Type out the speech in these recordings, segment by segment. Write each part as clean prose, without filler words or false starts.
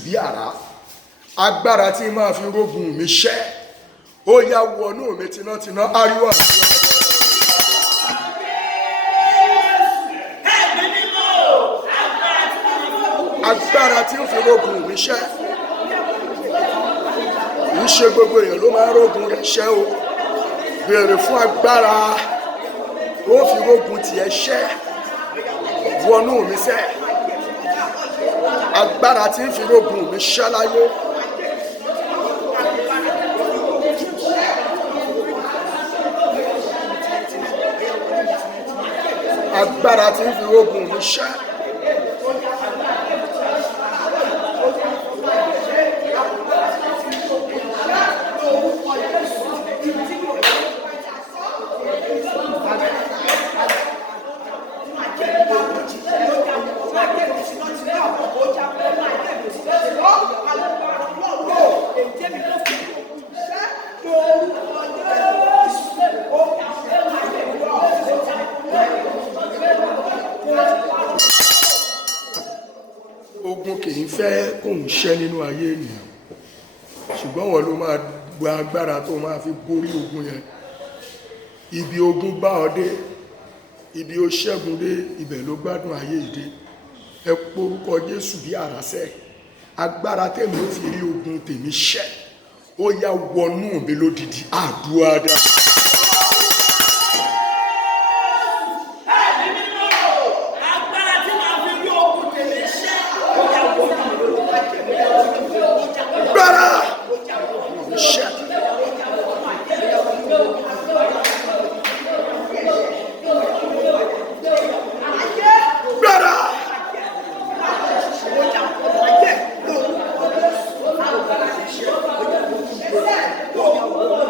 bí àrá agbára tí máa fi rógun mi ṣẹ́ ó yá wọnú mi tinátiná ariwo agbára tí ń fi rógun mi ṣẹ́ ń ṣe gbogbo èèyàn ló máa rógun rẹ̀ ṣẹ́ o béèrè fún agbára ó fi rógun tiẹ̀ ṣẹ́ wọnú mi ṣẹ́ agbára tí ń fi rógun mi ṣẹ́ láyé agbára tí ń fi rógun mi ṣẹ́ ogun kì í fẹ́ kóun ṣẹ́ nínú ayé ènìyàn ṣùgbọ́n wọn ló máa gba agbára tó máa fi borí ogun yẹn ibi ogun bá ọ dé ibi ó ṣẹ́gun dé ibẹ̀ ló gbádùn ayé ìdé ẹ porúkọ Jésù bí àràsẹ́ agbára tèmi ó fi rí ogun tèmi ṣẹ́ ó yá wọnú mi lódìdí àdúrà dá.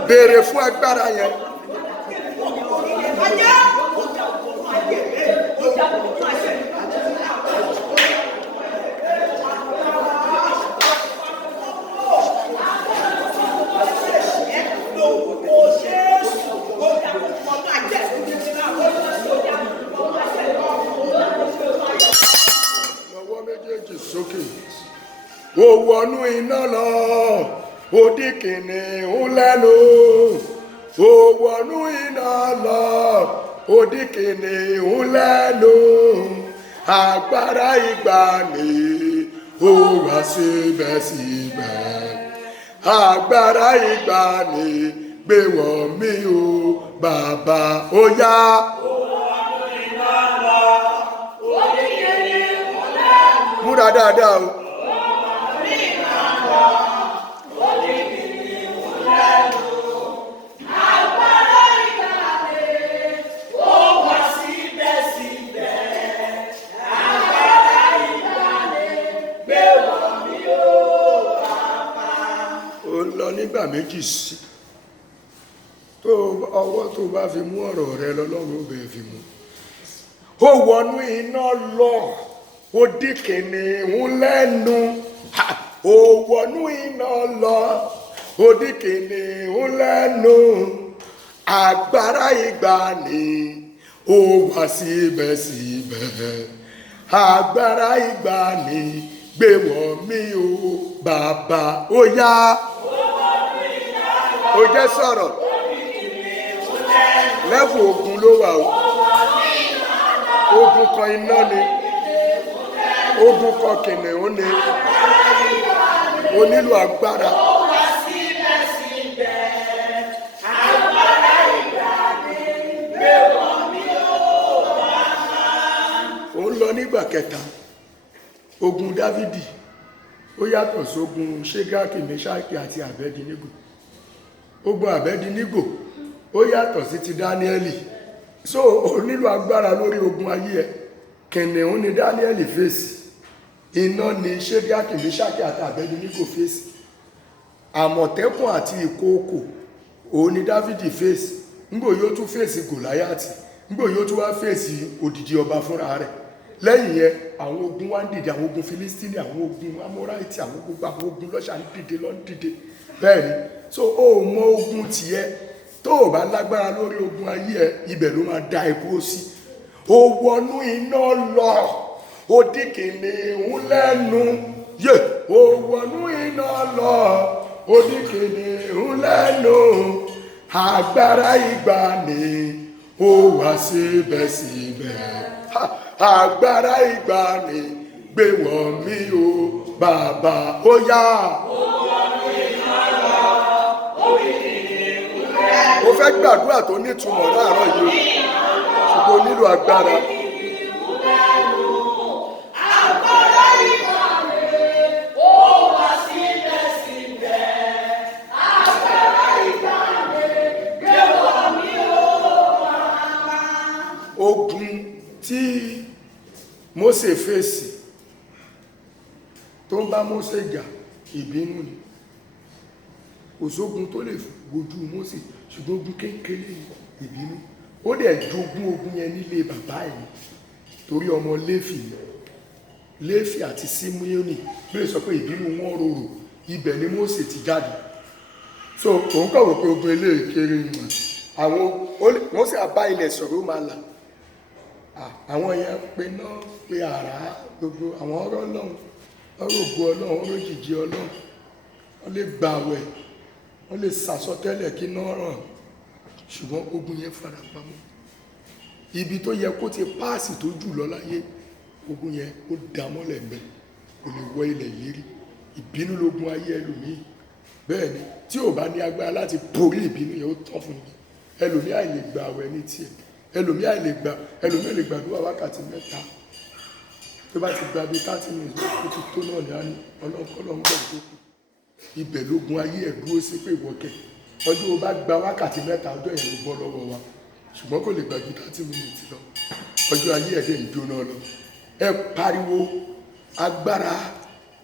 Béèrè fún agbára yẹn. Lọ́wọ́ méjèèjì sókè. Ó wọnú iná lọ. Ó di kìnìún lẹ́nu, ó wọnú iná lọ, ó di kìnìún lẹ́nu, agbára ìgbàanì ó wá síbẹ̀síbẹ̀, agbára ìgbàanì gbé wọ̀ mí o bàbá ó yá. Ó wọnú iná lọ, ó di kìnìún lẹ́nu. Múra dáadáa o. Lọ nígbà méjì sí tó ọwọ́ tó bá fi mú ọ̀rọ̀ rẹ lọ́lọ́run ó bẹ̀ẹ́ fi mú ó wọnú iná lọ ó di kìnìún lẹ́nu ó wọnú iná lọ ó di kìnìún lẹ́nu agbára ìgbàanì ó wá síbẹ̀síbẹ̀ agbára ìgbàanì gbé wọ̀ mí o bàbá ó yá. Ó jẹ́ sọ̀rọ̀ lẹ́fù ogun ló wà o ogun kan iná ni ogun kan kìnìún ni ó nílò agbára. Ó ń lọ nígbà kẹta ogun Dávidi ó yàtọ̀ sógun Ṣédrákì Méṣákì àti Àbẹ́dínígò ogun Àbẹ́dínígò ó yàtọ̀ sí ti Dáníẹ́lì so ó nílò agbára lórí ogun ayé ẹ kìnìún ni Dáníẹ́lì fèsì iná ni Ṣédrákì Méṣákì àti Àbẹ́dínígò fèsì àmọ̀tẹ́kùn àti ìkookò òun ni Dávidi fèsì ńgbò yóò tún fèsì Gòláyátì ńgbò yóò tún wá fèsì òdìdí ọba fúnra rẹ̀ lẹ́yìn yẹn àwọn ogun wá ń dìde àwọn ogun Filistini àwọn ogun Amóráìtì àwọn ogun lọ́ṣà ń dìde lọ́ ń dìde bẹ́ẹ̀ ni so ó mọ ogun tiẹ̀ tó o bá lágbára lórí ogun ayé ẹ ibẹ̀ ló máa dá epo sí ó wọnú iná lọ ó di kìnìún lẹ́nu yé. ó wọnú iná lọ oníkìnnìún lẹ́nu agbára ìgbàanì ó wá síbẹ̀síbẹ̀ agbára ìgbàanì gbé wọ̀ mí o bàbá ó yá. Mo fẹ́ gbàdúrà tó nítumọ̀ láàárọ̀ yìí ṣùgbọ́n ó nílò agbára. Ogun tí Mósè fèsì tó ń bá Mósè jà ìbínú ni, kò sógun tó lè wojú Mósè ṣùgbọ́n ogun kékeré ìbínú. Ó dẹ̀ jogún ogun yẹn nílé bàbá ẹ̀ torí ọmọ Léfì àti Símíónì bẹ́ẹ̀ sọ pé ìbínú wọn rorò, ibẹ̀ ni Mósè ti jáde. So òun kọ̀wé pé ogun eléyìí kéré ìmọ̀ àwọn Mósè àbá ilẹ̀ sọ̀rọ̀ ó máa là. Àwọn yẹn pe náà pé àrá gbogbo àwọn ọ̀rọ̀ Ọlọ́run, ọ̀rọ̀ ògo Ọlọ́run, ọ̀rọ̀ òjìji Ọlọ́run, wọ́n lè gbààwẹ̀, wọ́n lè sàsọtẹ́lẹ̀ kí náà ràn, ṣùgbọ́n ogun yẹn fara pamọ́. Ibi tó yẹ kó ti páàsì tó jù lọ láyé, ogun yẹn ó dá mọ́lẹ̀ mbẹ́, kò lè wọ ilẹ̀ ìlérí. Ìbínú lógun ayé ẹlòmíì. Bẹ́ẹ̀ ni tí ò bá ní agbára láti borí ìbínú yẹn ó tán fún yín. Ẹlòmíì àìlè gbààwẹ̀ ní tiẹ̀, ẹlòmíì lè gbàdúrà wákàtí 3 tó bá ti gba bí 30 minutes ó ti tó náà ní àní ọlọ́nkọ́lọ́ ń gbọ́ tó kù. Ibẹ̀ lógun ayé ẹ̀ dúró sí pé ìwọ́kẹ̀ ọjọ́ ó bá gba wákàtí 3 ọjọ́ yẹn ló bọ́ lọ́wọ́ wa, ṣùgbọ́n kò lè gbàgbé 30 minutes lọ, ọjọ́ ayé ẹ̀dẹ̀ ìjóná lọ. Ẹ pariwo agbára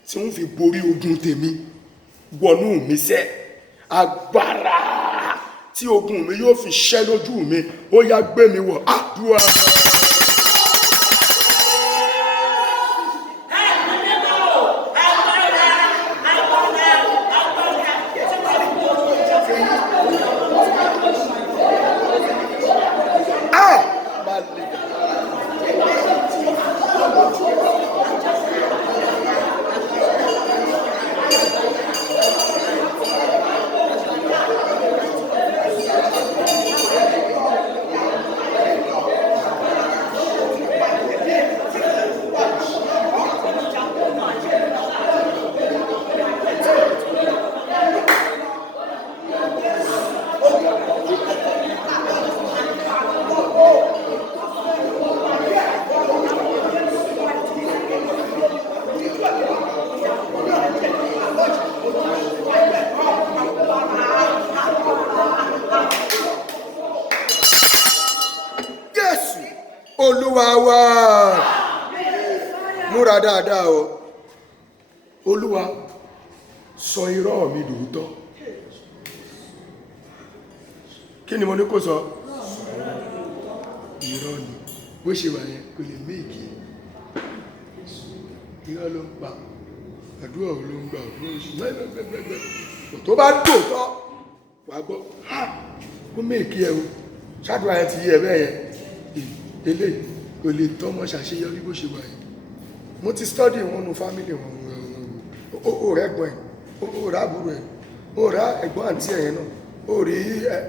tí wọ́n fi borí ogun tèmi wọnú mi sẹ́, agbára tí ogun mi yóò fi ṣẹ́ lójú mi ó yá gbé mi wọ̀ àdúrà. Olúwa wa, múra dáadáa o. Olúwa sọ irọ́ mi dòótọ́. Kí ni mo ní kó sọ? Irọ́ ni bó ṣe wà yẹn kò lè méèkì. Irọ́ ló ń pa, àdúrà ló ń gbà, àdúrà oṣù gbẹ́gbẹ́gbẹ́gbẹ́. Tó bá dòótọ́ wà gbọ́ kó méèkì ẹ o. Ṣáàdùn àyẹ̀ ti yí ẹ bẹ́ẹ̀ yẹn. Ele kò lè tọ́mọ ṣàṣeyọrí bó ṣe wà yìí. Mo ti study wọn nu family wọn, ó rẹ̀ ẹ̀gbọ́n ẹ̀, ó rà àbúrò ẹ̀, ó rà ẹ̀gbọ́n àǹtí ẹ̀yẹn náà, ó rí ẹ̀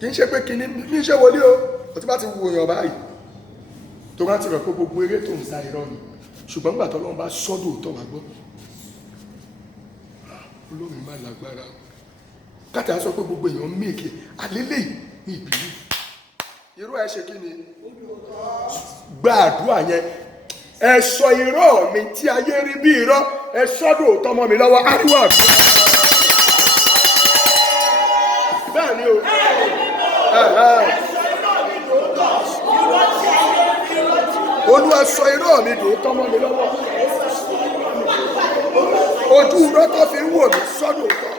kì í ṣe pé kí ní ṣe wọlé o, ó ti bá ti wo èèyàn báyìí tó bá ti rọ̀ pé gbogbo eré tó ń sa irọ́ ni, ṣùgbọ́n gbà tọ́lọ́run bá sọ́dọ̀ òótọ́ wà gbọ́. Olómi má lágbára káàtà sọ pé gbogbo èèyàn méèkì àlélẹ́ ní ìbílú. Irú ẹ ṣe kí ni? Gba àdúrà yẹn. Ẹ sọ irọ́ mi tí ayé rí bí irọ́, ẹ sọ́dọ̀ òótọ́ mọ́ mi lọ́wọ́. Ariwo àdúrà. Bẹ́ẹ̀ ni o. Olúwa sọ irọ́ mi dòótọ́ mọ́ mi lọ́wọ́. Ojú irọ́ tó fi ń wò mí sọ́dọ̀ òótọ́.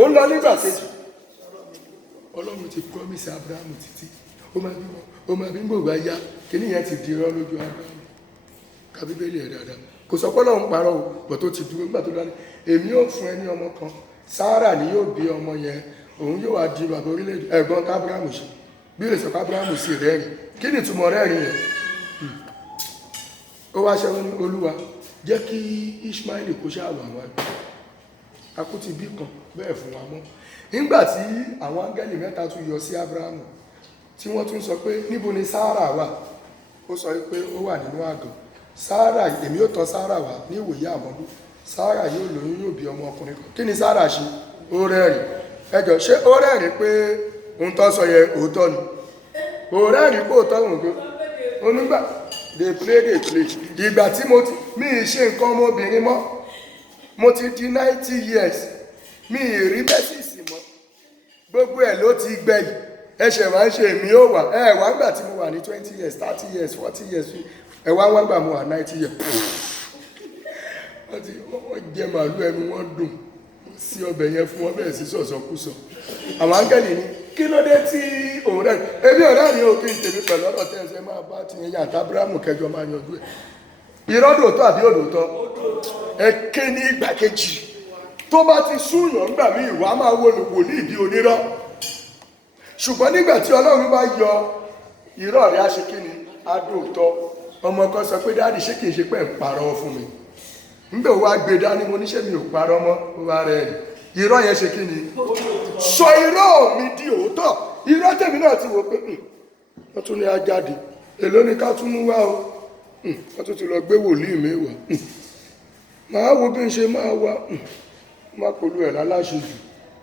Ó ń lọ nígbà kejì, Ọlọ́run ti promise Abraham títí ó máa bí gbogbo ayá kí níyẹn ti di irọ́ lójú Abraham. Ka Bíbélì ẹ̀ dáadáa. Kò sọ pé Ọlọ́run parọ́ o, bọ̀ tó ti dúró nígbà tó dáná. Èmi yóò fún ẹ ní ọmọ kan, Sárà ni yóò bí ọmọ yẹn, òun yóò wá di bàbá orílẹ̀-èdè. Ẹ̀gbọ́n kábíráàmù ṣe bí lè sọ kábíráàmù sí rẹ́rìn. Kí ni ìtumọ̀ rẹ́rìn yẹn? Ó wá ṣe Olúwa jẹ́ kí Ishmael kó ṣáà wà wá gbé. Akúti bí kan bẹ́ẹ̀ fún wa mọ́. Nígbà tí àwọn áńgẹ́lì mẹ́ta tún yọ sí Abrahamu tí wọ́n tún sọ pé níbo ni Sárà wà, ó sọ pé ó wà nínú àgàn. Sárà, èmi yóò tọ̀ Sárà wá ní ìwòye àmọ́dún. Sárà yóò lóyún yóò bí ọmọ ọkùnrin kan. Kí ni Sárà ṣe? Ó rẹ́rìn. Ẹ jọ̀ọ́ ṣé ó rẹ́rìn pé ohun tó sọ yẹn òótọ́ ni? Ó rẹ́rìn pé òótọ́ òun pé onígbà they play. Ìgbà tí mi ì ṣe nǹkan ọmọbìnrin mọ́, mo ti di 90 years, mi ì rí mẹ́sìsì mọ́, gbogbo ẹ̀ ló ti gbẹ̀yìn, ẹ̀ṣẹ̀ máa ń ṣe èmi ó wà wá gbà tí mo wà ní 20 years 30 years 40 years wá gbà mo wà 90 years. Wọ́n jẹ màálù ẹnu wọn dùn sí ọbẹ̀ yẹn fún wọn bẹ́ẹ̀ sí sọ̀sọ̀kúsọ. Àwọn áńgẹ́lì ní kí ló dé tí òun rẹ̀ ebi ọ̀rẹ́ rí òkè ìtẹ̀mí pẹ̀lú ọ̀rọ̀ tẹ́ẹ̀sẹ̀ máa bá ti yẹn yàtá Ábúráhámù kẹjọ máa yanjú ẹ̀. Irọ́ dòótọ́ àbí òdòótọ́? Èké ní ìgbà kejì tó bá ti súnyàn ńgbà mí ìwà máa wo wòlíì bí onírọ́. Ṣùgbọ́n nígbà tí Ọlọ́run bá yọ irọ́ rẹ̀ á ṣe kí ni? Adòótọ́. Ọmọ kan sọ pé dáàdì ṣé kìí ṣe pé ń parọ́ fún mi. Nígbà wo wá gbé dání mo níṣẹ́ mi ò parọ́ mọ́ ó wá rẹ̀ rí. Irọ́ yẹn ṣe kí ni? Sọ irọ́ mi di òótọ́. Irọ́ tèmi náà ti wò pé wọ́n tún ní á jáde. Èló ni ká tún mú wá o. Wọ́n tún ti lọ gbé wòlíì mi wá. Màá wo bí n ṣe máa wá. Má polú ẹ̀ láláṣejù.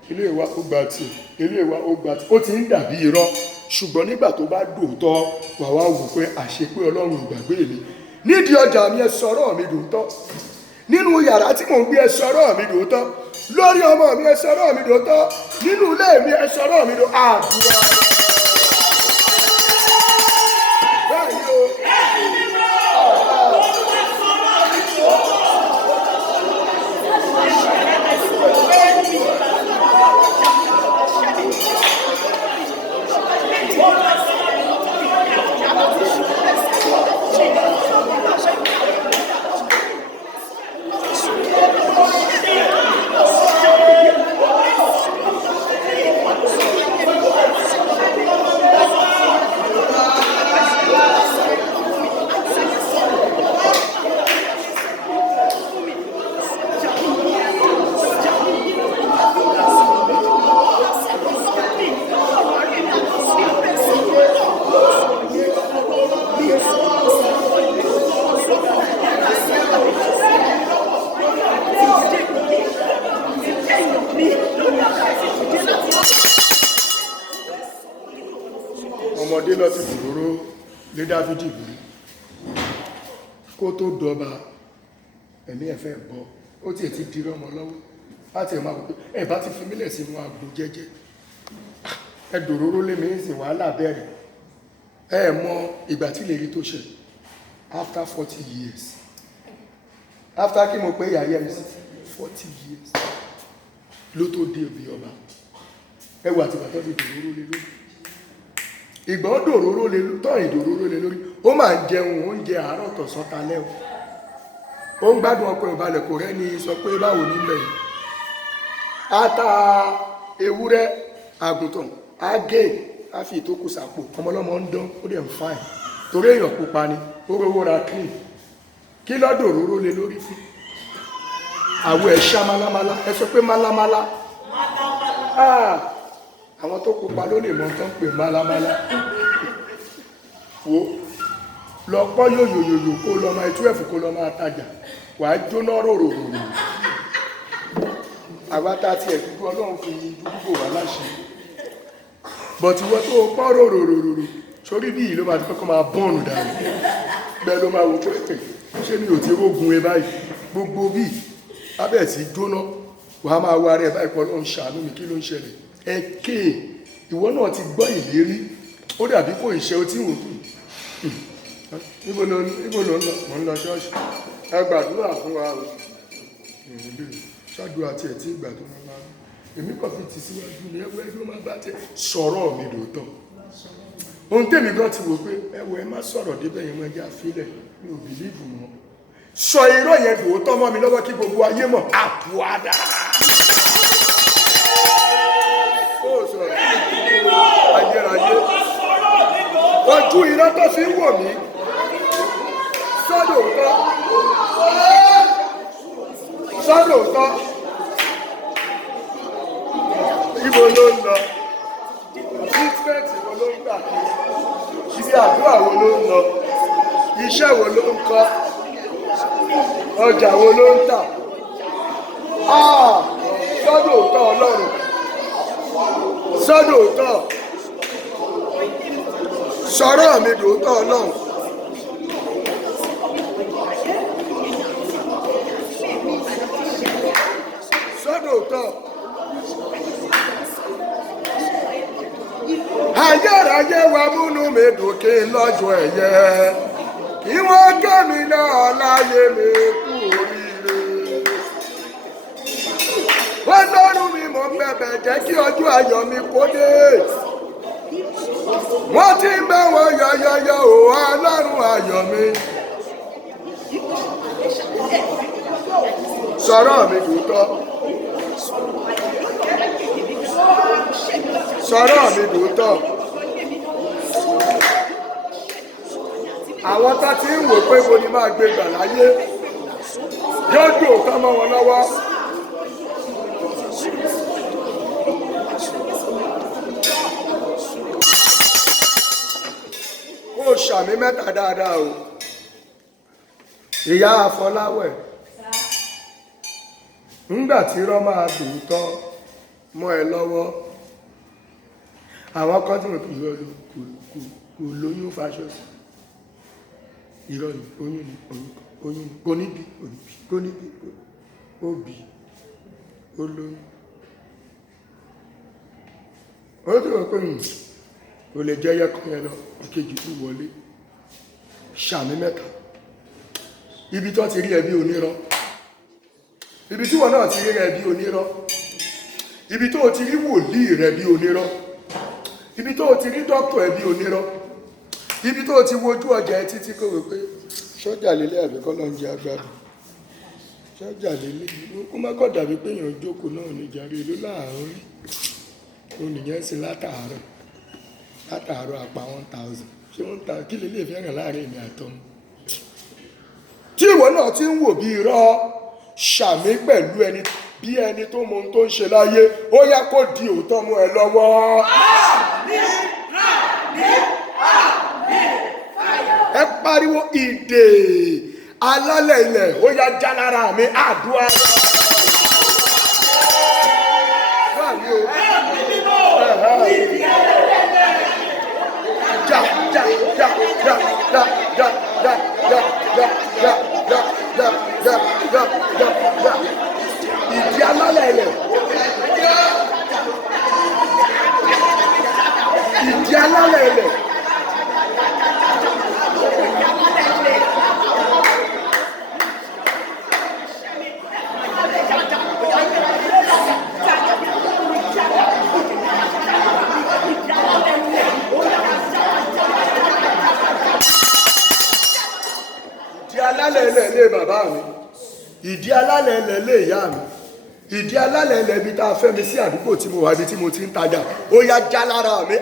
Ilé ìwà ó gba tí. Ilé ìwà ó gba tí. Ó ti ń dàbí irọ́. Ṣùgbọ́n nígbà tó bá dòótọ́ wà wá wò pé àṣepé Ọlọ́run ìgbàgbé mi. Nídìí ọjà mi ẹ sọ̀rọ̀ mi dòótọ́. Nínú yàrá tí mò ń gbé ẹ sọ̀rọ̀ mi dòótọ́. Lórí ọmọ mi ẹ sọ̀rọ̀ mi dòótọ́. Nínú ilé mi ẹ sọ̀rọ̀ mi dòótọ́. Àdúrà. Báyìí o. Ọmọdé lọ ti dòróró lé Dáfídì lórí kó tó dọba ẹ̀mí ẹ̀fẹ́ bọ́ ó ti ti di ọmọ lọ́wọ́ láti ẹ̀mọ́ àpapọ̀ ẹ̀ bá ti fi mílẹ̀ sínú àgbò jẹ́jẹ́ ẹ dòróró lé mi ń sìn wàhálà bẹ̀rẹ̀ ẹ mọ ìgbà tí lè rí tó ṣe after 40 years after kí mo pé yàyẹ mi 40 years ló tó dé òbí ọba ẹwà àti bàtọ́ ti dòróró lé lórí ìgbọ́n dòróró lé tọ́ ìdòróró lé lórí ó máa ń jẹun oúnjẹ àárọ̀ tọ̀sán talẹ́ ó ń gbádùn ọkọ̀ ìbalẹ̀ kò rẹ́ni sọ pé báwo nílẹ̀ yìí ata ewúrẹ́ àgùntàn agé á fi ìtókù sàpò ọmọlọ́mọ ń dán ó dẹ̀ ń fáìn torí èèyàn pupa ni ó rówó ra cream kí lọ́dọ̀ òróró lé lórí fún àwọ̀ ẹ̀ṣá málámálá ẹ sọ pé málámálá àwọn tó pupa ló lè mọ tán pè málámálá wo lọ pọ́ yòyòyòyò kó lọ máa 12 kó lọ máa tajà wà á jóná roròrò àwátá tí ẹ̀ dúdú ọlọ́run fi dúdú wà láṣẹ bọ̀tí wọ́n tó pọ́ roròrò sórí bí ìlú máa ti kọ́kọ́ máa bọ́ọ̀nù dànù bẹ́ẹ̀ ló máa wò pé ṣé mi ò ti rógun ẹ báyìí gbogbo bí abẹ́ sí jóná wà á máa wá rẹ̀ báyìí pọ̀ lọ́n ṣàánú mi kí ló ń ṣẹlẹ̀ ẹ̀kẹ́ ìwọ náà ti gbọ́ ìlérí ó dàbí kò ìṣẹ́ ó tí wò kù níbo ló ń lọ mọ̀ ń lọ ṣọ́ọ̀ṣì ẹ gbàdúrà fún wa o ṣáàdúrà tí ẹ̀ tí ìgbà tó máa èmi kàn fi tì síwájú ní ẹwọ ẹgbẹ́ máa bá tẹ sọ̀rọ̀ mi lóòótọ́. Ohun tèmi gan ti wò pé ẹwọ ẹ má sọ̀rọ̀ débẹ̀ yẹn máa já fílẹ̀ mi ò bìlíìfù mọ́. Sọ irọ́ yẹn lóòótọ́ mọ́ mi lọ́wọ́ kí gbogbo ayé mọ̀ àpòádá. Ó sọ̀rọ̀ ayérayé. Ojú irọ́ tó fi ń wò mí sọ́dọ̀ òótọ́. Sọ́dọ̀ òótọ́. Ibo ló ń lọ? Treatment wo ló ń gbà? Ibi àdúrà wo ló ń lọ? Iṣẹ́ wo ló ń kọ́? Ọjà wo ló ń tà? Sọ́dọ̀ òótọ́ Ọlọ́run. Sọ́dọ̀ òótọ́. Sọ̀rọ̀ mi dòótọ́ Ọlọ́run. Sọ́dọ̀ òótọ́. Ayérayé wa múnú mi dùn kí n lọ́jọ́ ẹ̀yẹ. Kí wọ́n kẹ́ mi náà láyé mi kú oríire. Ọlọ́run mi mo bẹ̀bẹ̀ jẹ́ kí ọjọ́ ayọ̀ mi kó dé. Wọ́n ti ń bẹ̀ wọ́n yọ̀yọ̀yọ̀ o Ọlọ́run ayọ̀ mi. Sọ̀rọ̀ mi dòótọ́. Sọ̀rọ̀ mi dòótọ́. Àwọn tá ti ń wò pé mo ní máa gbé gbà láyé yóò dòótọ́ mọ́ wọn lọ́wọ́. Ó ṣàmì mẹ́ta dáadáa o. Ìyá Afọláwẹ̀ ńgbà tí irọ́ máa dòótọ́ mọ́ ẹ lọ́wọ́. Àwọn kan tí mo kì í lọ́dún kò lóyún fáṣọ́sì. Irọ́ ni oyún ni oyún ni kò níbi ó bí ó lóyún. Ó tí wọ́n pè kò lè jẹ́ yẹ́kọ́ yẹn lọ ìkejì tó wọlé. Ṣàmì mẹ́ta. Ibi tó ti rí ẹbí onírọ́. Ibi tí wọ́n náà ti rí ẹbí onírọ́. Ibi tó ti rí wòlíì rẹ̀ bí onírọ́. Ibi tó ti rí dọ́kítọ̀ ẹbí onírọ́. Ibi tó ti wojú ọjà ẹ títí kò wò pé sọ́jà lélẹ̀ àbí kọ́ ló ń jẹ agbádùn. Sọ́jà lélẹ̀ ó má kọ́ dàbí pé èèyàn jókòó náà ní jàre ló láàárín. Olùyẹn sí látàárọ̀ àpá 1000. Ṣé wọ́n ta kí lè fẹ́ràn láàrin èmi àtọ́mú? Tí ìwọ náà ti ń wò bí irọ́ ṣàmì pẹ̀lú ẹni tó mọ ohun tó ń ṣe láyé ó yá kó di òótọ́ mú ẹ lọ́wọ́. Ẹ pariwo ìdè alálẹ̀ ilẹ̀ ó yá já lára mi àdúrà. Báyìí o. Ìdí alálẹ̀ ilẹ̀. Ìdí alálẹ̀ ilẹ̀. Alálẹ̀ ilẹ̀ ilé bàbá mi, ìdí alálẹ̀ ilẹ̀ ilé ìyá mi, ìdí alálẹ̀ ilẹ̀ ibi tá a fẹ́ mi sí àdúgbò tí mo wà ibi tí mo ti ń tajà ó yá já lára mi.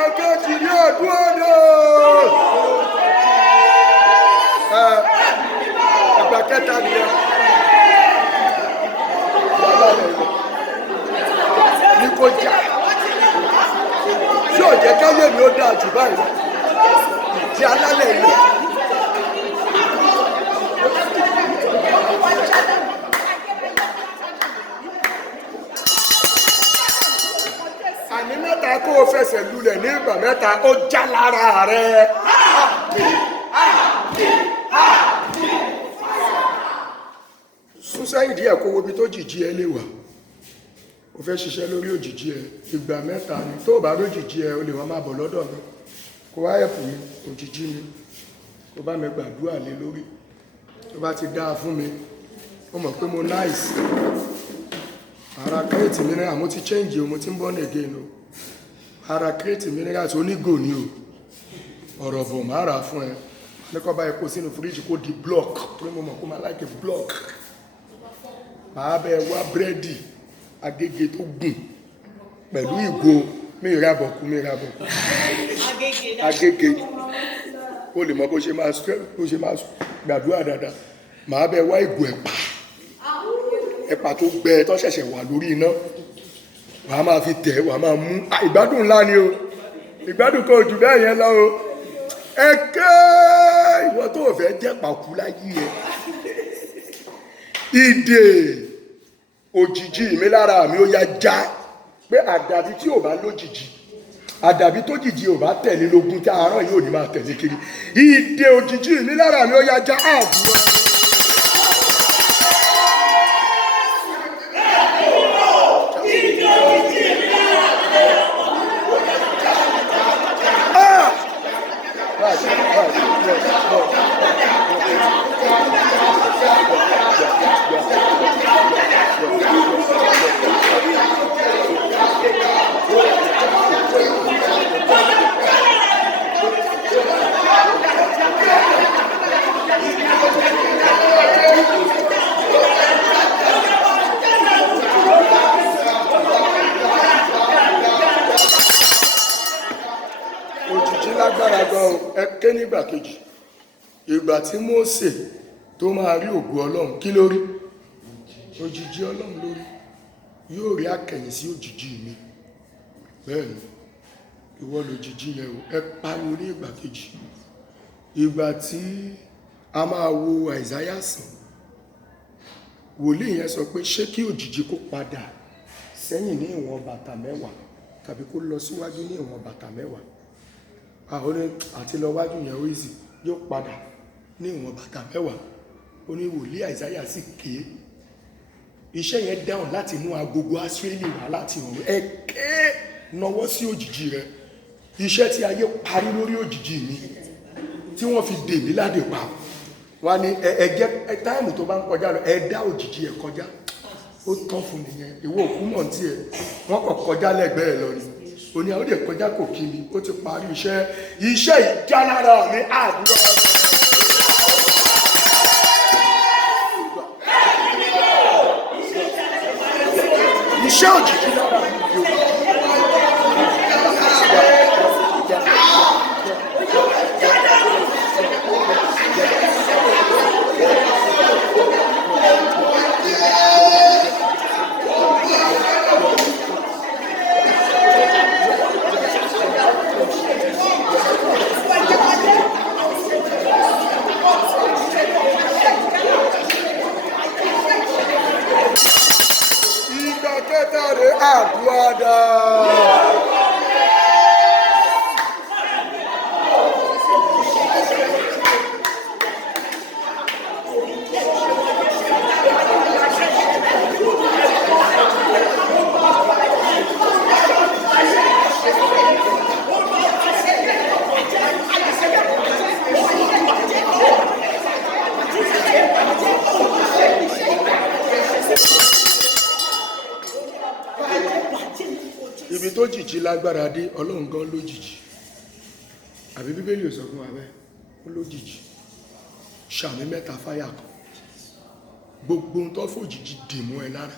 ìgbà kejì ní ọdún ọdọ. Ìgbà kẹta nìyẹn. Ní kò jà. Tí ò jẹ́ káyé mi ó dáa jù báyìí. Ìdí alálẹ̀ ilẹ̀. Àní mẹ́ta kó o fẹsẹ̀ lulẹ̀ ní ìgbà mẹ́ta ó já lára rẹ̀. Sún sẹ́yìn díẹ̀ kó wo ibi tó jìjì ẹ lè wà. O fẹ́ ṣiṣẹ́ lórí òjìji ẹ ìgbà mẹ́ta ni tó bá lójìji ẹ o lè wọ́n máa bọ̀ lọ́dọ̀ mi kó wá ẹ̀pù mi òjìji mi kó bá mi gbàdúrà lé lórí tó bá ti dáa fún mi ó mọ̀ pé mo nice ara kírètì mineral mo ti change o mo ti ń born again o ara kírètì mineral tó onígò ni o ọ̀rọ̀ bò má rà fún ẹ ní kọ́ bá epo sínú fíríjì kó di block torí mo mọ̀ kó máa like block màá bẹ wá búrẹ́dì agége tó gùn pẹ̀lú ìgò mìíràbọ̀kú agége ó lè mọ bó ṣe máa gbàdúrà dáadáa màá bẹ wá ìgò ẹ̀pà tó gbẹ tó ṣẹ̀ṣẹ̀ wà lórí iná wà á máa fi tẹ̀ wà á máa mú ìgbádùn ńlá ni o ìgbádùn kan ò jù bẹ́ẹ̀ yẹn lọ o ẹ̀kẹ́ ìwọ tó fẹ́ jẹ́ pàkú láyé ẹ̀ ìdè òjìji mi lára mi ó yá já pé àdàbí tí ò bá lójìji àdàbí tó jìji ò bá tẹ̀lé lógún tí àárọ̀ yóò ní máa tẹ̀lé kiri ìdè òjìji mi lára mi ó yá já àdúrà. Lágbára gan ẹ ké nígbà kejì ìgbà tí Mósè tó máa rí ògo Ọlọ́run kí ló rí òjìji Ọlọ́run lórí yóò rí àkẹ̀yìn sí òjìji mi bẹ́ẹ̀ ni ìwọ lòjìji yẹn o ẹ pariwo ní ìgbà kejì ìgbà tí a máa wo Àìsáyà sàn wòlíì yẹn sọ pé ṣé kí òjìji kó padà sẹ́yìn ní ìwọ̀n bàtà 10 tàbí kó lọ síwájú ní ìwọ̀n bàtà 10 àwọn àti lọ wájú yẹn ó ìsì yóò padà ní ìwọ̀n bàtà 10 ó ní wòlíì Àìsáyà sì ké iṣẹ́ yẹn dáhùn láti inú agogo Áísírẹ́lì wá láti ọ̀run ẹ̀kẹ́ nawọ́ sí òjìji rẹ iṣẹ́ tí ayé parí lórí òjìji mi tí wọ́n fi dè mí ládè pa wọ́n ní ẹ̀jẹ̀ táìmù tó bá ń kọjá lọ ẹ dá òjìji ẹ̀ kọjá ó tán fún nìyẹn ìwọ òkú mọ̀ tí ẹ̀ wọ́n kọ̀ kọjá lẹ́gbẹ̀ẹ́ lọ ni òní àwọn òde kọjá kò kí mi ó ti parí iṣẹ́ ìjálára ní àdúrà. Iṣẹ́ òjìji lára mi yóò. Aguada. Ibi tó jìjì lágbára dé Ọlọ́run gan lójijì àbí Bíbélì ò sọ fún wa bẹ́ẹ̀ ó lójijì ṣàmì 3 fáyà kan gbogbo ohun tó fòjìjì dè mọ́ ẹ lára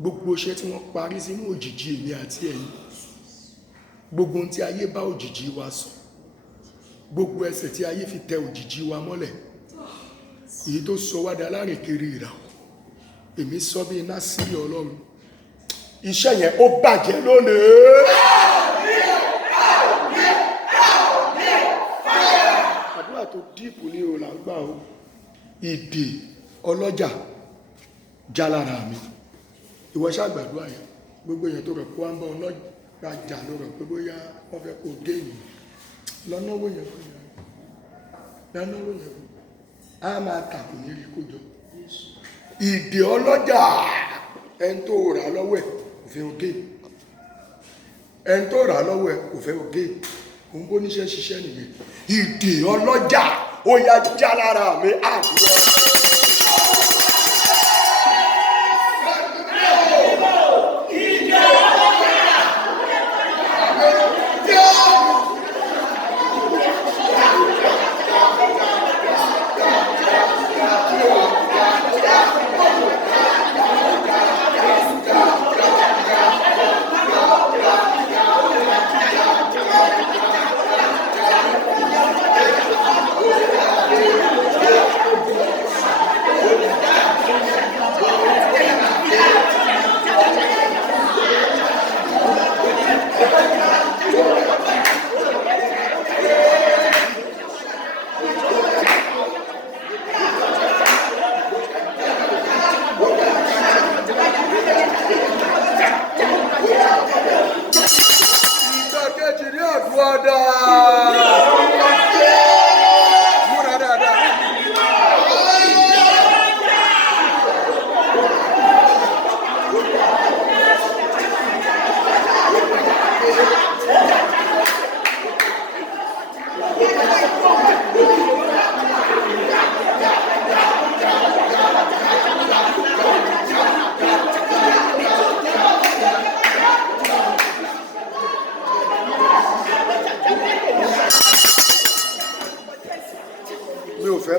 gbogbo iṣẹ́ tí wọ́n parí sínú òjìjì èmi àti ẹ̀yin gbogbo ohun tí ayé bá òjìji wa sọ, gbogbo ẹsẹ̀ tí ayé fi tẹ òjìji wa mọ́lẹ̀, èyí tó sọ wá dá láàrin kiri ìràwọ̀, èmi sọ bí iná sí Ọlọ́run, iṣẹ́ yẹn ó bàjẹ́ lónìí. Àdúrà tó díìpù ní o là ń gbà o. Ìdè ọlọ́jà já lára mi. Ìwọ ṣàgbàdúrà yẹn, gbogbo èèyàn tó rẹ̀ kó wá ń bá ọlọ́jà ló rẹ̀ pé bóyá wọ́n fẹ́ kó gé ènìyàn lọ́nàwó yẹn fún yẹn, lọ́nàwó yẹn fún a máa tàkù ní rí kójọ. Ìdè ọlọ́jà, ẹni tó rà lọ́wọ́ ẹ̀ kò fẹ́ ogé, ẹni tó rà lọ́wọ́ ẹ̀ kò fẹ́ ogé, òun bó níṣẹ́ ṣiṣẹ́ nìyẹn. Ìdè ọlọ́jà ó yá já lára mi. Àdúrà.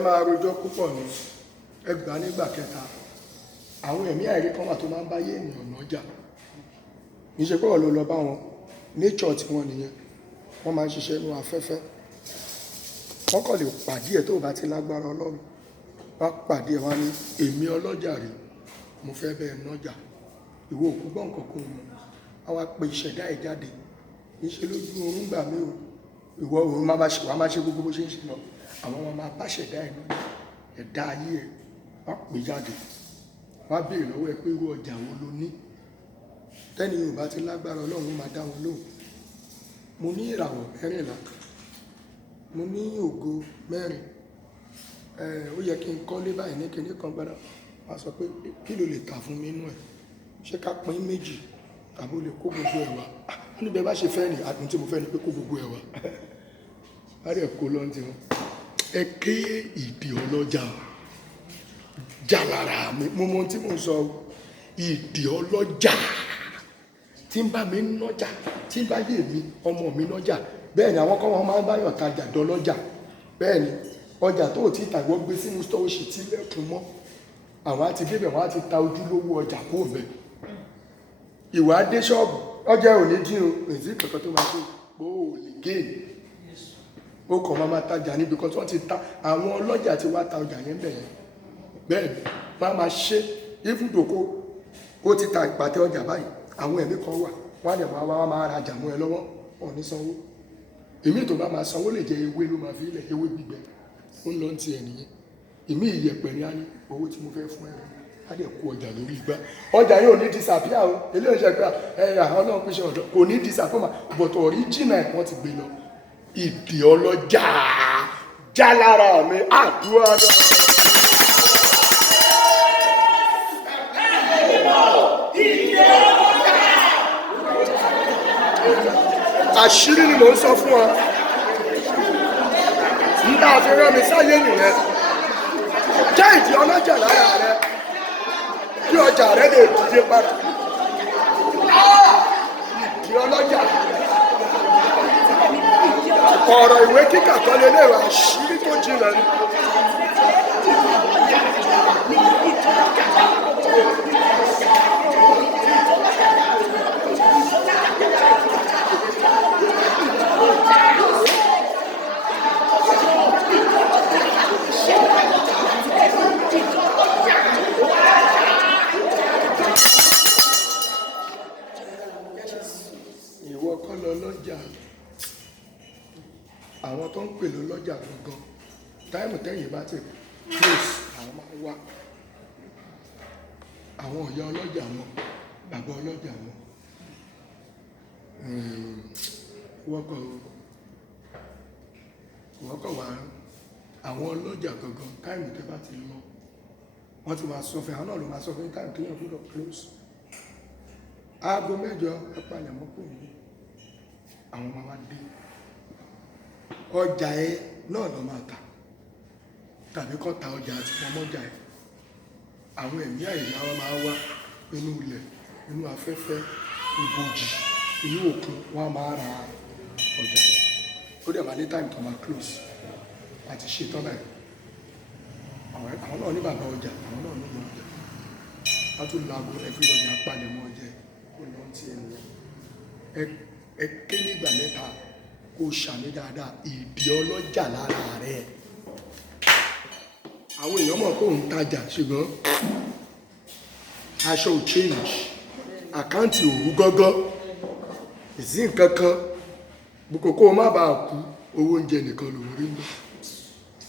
Máa rojọ́ púpọ̀ ní ẹgbàá nígbà kẹta. Àwọn ẹ̀mí àìrí kan wà tó máa ń báyé ènìyàn lọ́jà, ní ṣe pé wọ́n ló lọ bá wọn, nature tí wọ́n nìyẹn, wọ́n máa ń ṣiṣẹ́ inú afẹ́fẹ́. Wọ́n kàn lè pàdé ẹ̀ tó bá ti lágbára Ọlọ́run, wọ́n pàdé ẹ̀ wá ní èmi ọlọ́jà rèé, mo fẹ́ bẹ́ẹ̀ nájà, ìwọ òkú gbọ́n kankan mọ́, a wá pe ìṣẹ̀dá ẹ̀ jáde, níṣẹ́ lójú oorun gbà mí o, ìwọ òun máa ṣe gbogbo bó ṣe ń ṣe lọ, àwọn ọmọ máa bá ṣẹ̀dá ẹ̀ náà, ẹ̀dá ayé ẹ̀ wá pè jáde, wá béèrè lọ́wọ́ ẹ pé irú ọjà wo ló ní. Tẹ́ni Yorùbá ti lágbára Ọlọ́run máa dá wọn lóhùn. Mo ní ìràwọ̀ 14, mo ní ògo 4, ó yẹ kí n kọ́lé báyìí ní kinní kan gbára, wá sọ pé kí ló lè tà fún mi inú ẹ̀, ṣé ká pín méjì tàbí ó lè kó gbogbo ẹ̀ wá. Níbẹ̀ bá ṣe fẹ́ ní àdùn tí mo fẹ́ ni pé kó gbogbo ẹ̀ wá. Á rẹ̀ kó lọ́n ti wọn. Ẹ ké ìdè ọlọ́jà já lára mi. Mo mọ tí mo sọ, ìdè ọlọ́jà tí ń bá mi nájà, tí ń bá yé mi ọmọ mi nájà. Bẹ́ẹ̀ ni àwọn kan wọn máa ń báyọ̀ tajà dọ́lọ́jà. Bẹ́ẹ̀ ni ọjà tó ti tà wọ́n gbé sínú stọ́ọ̀ ṣì tí lẹ́kùn mọ́, àwọn á ti débẹ̀ wọ́n á ti ta ojúlówó ọjà kó bẹ̀. Ìwà dé ṣọ́ọ̀bù, ọjà ò ní dín o, èsì kankan tó máa ṣe bó o lè géènì. Ó kàn máa tajà níbi kan tí wọ́n ti ta, àwọn ọlọ́jà ti wá ta ọjà yẹn bẹ̀ yẹn. Bẹ́ẹ̀ ni wọ́n á máa ṣe ibùdókò, ó ti ta ìpàtẹ ọjà báyìí, àwọn ẹ̀mí kan wà, wọ́n á dẹ̀ máa rajà mọ́ ẹ lọ́wọ́, wọn ní sanwó. Èmi tó bá máa sanwó lè jẹ ewé ló máa fi ilẹ̀, ewé gbígbẹ, ó ń lọ ti ẹ̀ nìyẹn. Èmi ìyẹ̀pẹ̀ ni á ní owó tí mo fẹ́ fún ẹ, á dẹ̀ kó ọjà lórí igbá. Ọjà yóò ní disappear o, eléyìí ṣe pé àwọn náà pèsè ọ̀dọ́, kò ní disappear, but original ẹ̀ wọ́n ti gbé lọ. Ìdè ọlọ́jà já lára mi. Àdúrà náà. Àṣírí ni mò ń sọ fún ọ. Nígbà fi rán mi sáyé nìyẹn. Jẹ́ ìdè ọlọ́jà lára rẹ, kí ọjà rẹ lè dìde padà. Ìdè ọlọ́jà. Ọ̀rọ̀ ìwé kíkà kan lè lè wà àṣírí tó jinlẹ̀ ni. ìwọ kọ́ lọ lọ́jà, àwọn tó ń pè lọ lọ́jà gangan táìmù tẹ́yìn bá ti close àwọn máa wá, àwọn ọ̀yá ọlọ́jà wọn, bàbá ọlọ́jà wọn, wọ́kọ̀ wá àwọn ọlọ́jà gangan táìmù tẹ́ bá ti lọ wọ́n ti máa sọ fún àwọn náà ló máa sọ fún táìmù tó yẹ gbọ́dọ̀ close. Aago 8 apalẹ̀mọ́ kò ní àwọn máa wá dé ọjà ẹ náà lọ máa tà tàbí kọ́ ta ọjà àti ọmọjà ẹ. Àwọn ẹ̀mí àìyá wọn máa wá inú ilẹ̀, inú afẹ́fẹ́, ibojì, inú òkun, wọ́n máa ra ọjà rẹ̀. Ó dẹ̀ máa ní táìmù tó máa close àti ṣe tán báyìí. Àwọn náà ní bàbá ọjà, àwọn náà ní ìyá ọjà. Wọ́n tún lago everybody apalẹ̀mọ́ ọjà kó lọ tí ẹnu ẹ ké nígbà mẹ́ta kó ṣàmì dáadáa ìdí ọlọ́jà lára rẹ̀. Àwọn èèyàn mọ̀ kó ń tajà ṣùgbọ́n aṣọ ò change, àkáǹtì òru gọ́gọ́, ìsí nǹkan kan, kókó má bàa kú, owó oúnjẹ nìkan lòún rí mọ́,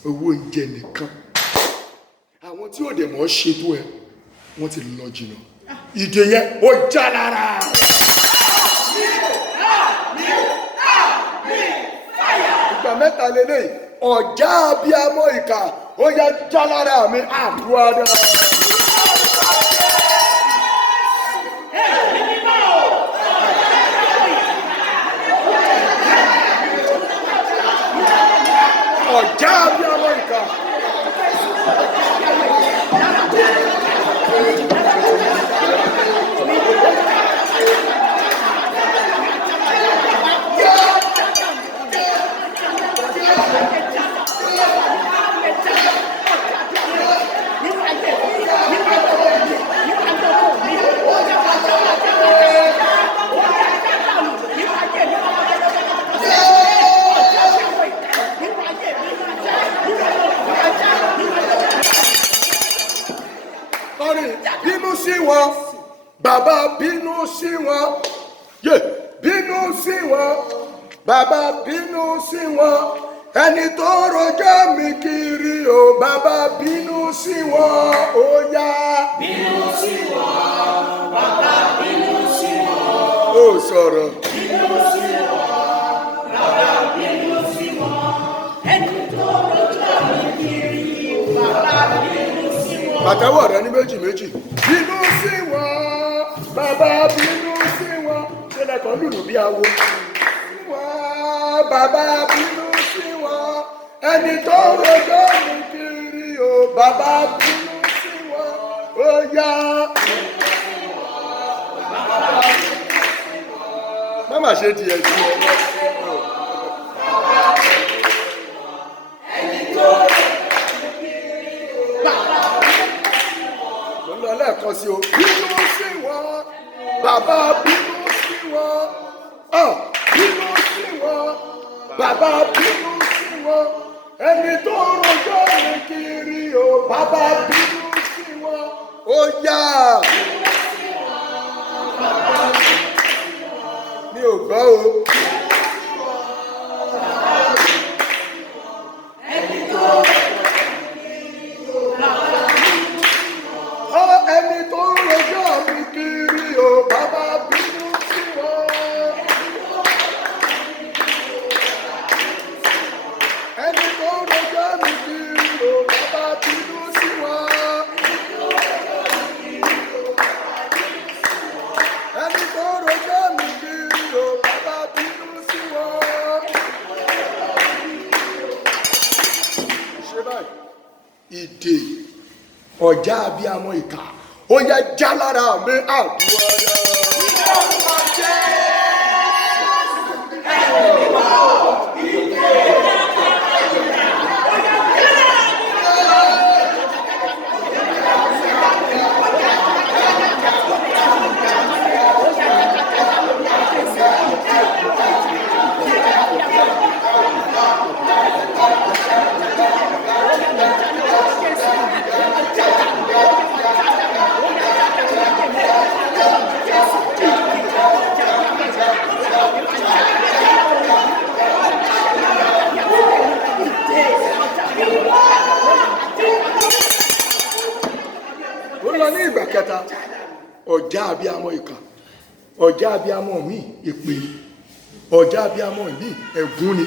owó oúnjẹ nìkan. Àwọn tí ò dẹ̀ mọ́ ṣètò ẹ wọ́n ti lọ jìnnà, ìdè yẹn ó já lára. Ìgbà mẹ́ta lélẹ́yìí, ọ̀já abiyamọ ìkà ó yá já lára mi àdúrà. Ọ̀já abiyamọ ìkà. Bínú sí wọn, bàbá bínú sí wọn, bínú sí wọn, bàbá bínú sí wọn, ẹni tó rojọ́ mi kiri o, bàbá bínú sí wọn, ó yá. Bínú sí wọn, bàbá bínú sí wọn, ó sọ̀rọ̀. Bínú sí wọn, bàbá bínú sí wọn, ẹni tó rojọ́ mi kiri o, bàbá bínú sí wọn. Pàtẹ́wọ̀ rẹ ní méjì méjì. Bínú sí wọn, bàbá bínú sí wọn, ṣé lẹ́kọ̀ọ́ lùlù bí awo. Wọ́n bàbá bínú sí wọn, ẹni tó rojọ́ mi kiri o, bàbá bínú sí wọn, ó yá. Má má ṣe tiẹ̀ sí ẹ lọ. Ẹni tó rojọ́ mi kiri o, bàbá lẹ́ẹ̀kan sí o. Bínú sí wọn, bàbá bínú sí wọn, bínú sí wọn, bàbá bínú sí wọn, ẹni tó rojọ́ mi kiri o, bàbá bínú sí wọn, ó yá. Mi ò gbọ́ o. Ẹni tó rojọ́ mi kiri o, bàbá bínú sí wọn. Ẹni tó rojọ́ mi kiri o, bàbá bínú sí wọn. Ẹni tó rojọ́ mi kiri o, bàbá bínú sí wọn. Ṣé báyìí? Ìdè ọ̀já abiyamọ ìkà ó yá já lára mi àdúrà. ọ̀já abiyamọ ìkà, ọ̀já abiyamọ mi èpè ni, ọ̀já abiyamọ mi ẹ̀gún ni,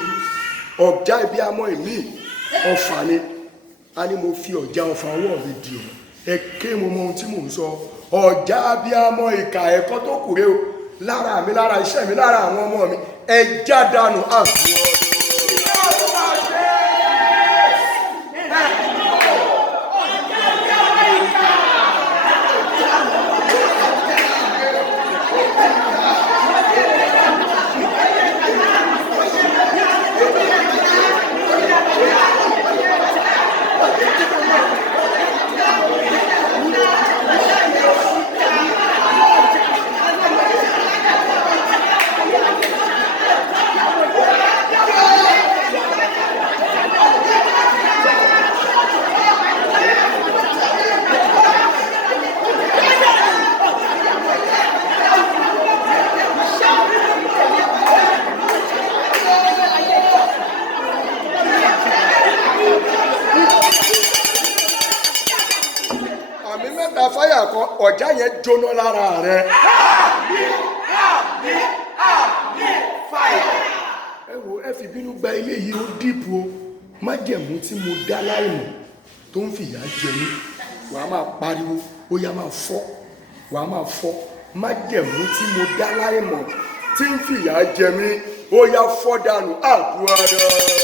ọ̀já abiyamọ mi ọ̀fà ni. A ní mo fi ọ̀já ọ̀fà ọwọ́ mi dì ọ́, ẹ ké mo mọ ohun tí mò ń sọ. Ọ̀já abiyamọ ìkà ẹ̀kọ́ tó kù rè o, lára mi, lára iṣẹ́ mi, lára àwọn ọmọ mi, ẹ já dànù àbúrò. Fáyà kan ọ̀já yẹn jóná lára rẹ̀. Ẹ wo, ẹ fi bínú gba ilé yìí ó dìbò o. Májẹ̀mú tí mo dá láìmọ̀ tó ń fìyà jẹ mí, wà á máa pariwo, ó yá máa fọ́, wà á máa fọ́. Májẹ̀mú tí mo dá láìmọ̀ tí ń fìyà jẹ mí, ó yá fọ́ dànù àdúrà rẹ̀.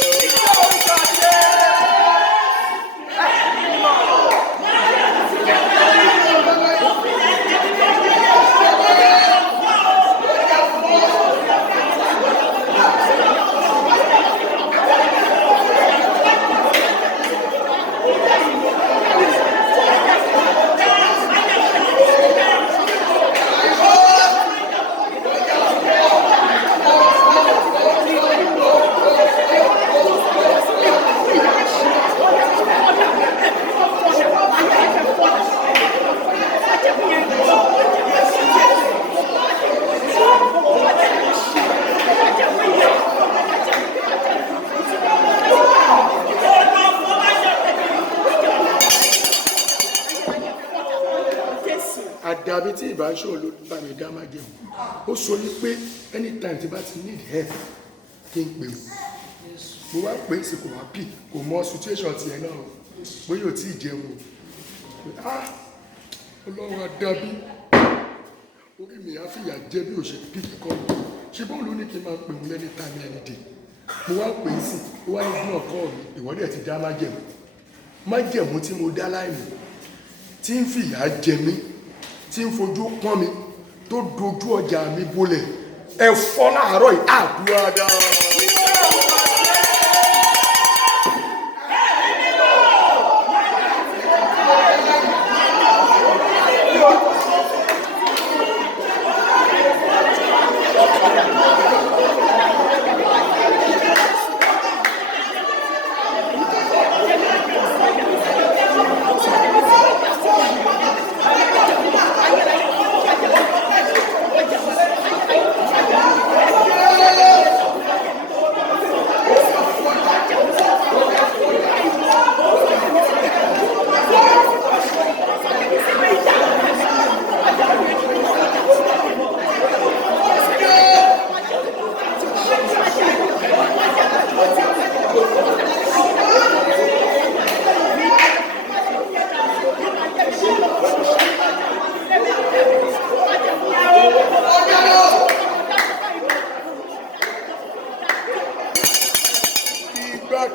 Àdàbí tí ìbáṣọ olóògbà mi dá má jẹun, ó sọ ní pé anytime tí bá ti need help kí n pè ó. Mo wá pè é sí kò wá pì, kò mọ situation tiẹ̀ náà o, bóyá ò tí ì jẹun o. Ọlọ́run Àdàbí, orí mi á fìyà jẹ bí ò ṣe pì kọ́ mi. Ṣé bóun ló ní kí n máa pè òun lẹ́ni time any day? Mo wá pè é sí, ó wá ní bí ọkọ mi, ìwọ́dẹ̀ ti dá májẹ̀mú. Májẹ̀mú tí mo dá láìmọ̀, tí ń fìyà jẹ mí, tí ń fojú pọ́n mi, tó dojú ọjà mi bolẹ̀, ẹ fọ́ láàárọ̀ yìí àdúrà dáa.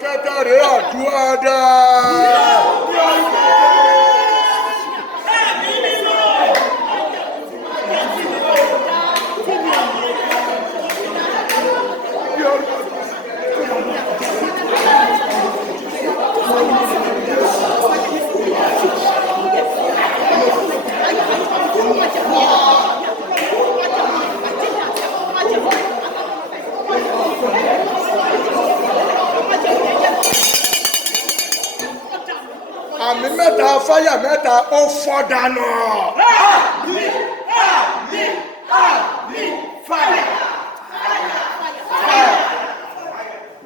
Kẹ́tàrí àdúrà dáa. Àmì mẹ́ta fáyà mẹ́ta ó fọ́ dànù.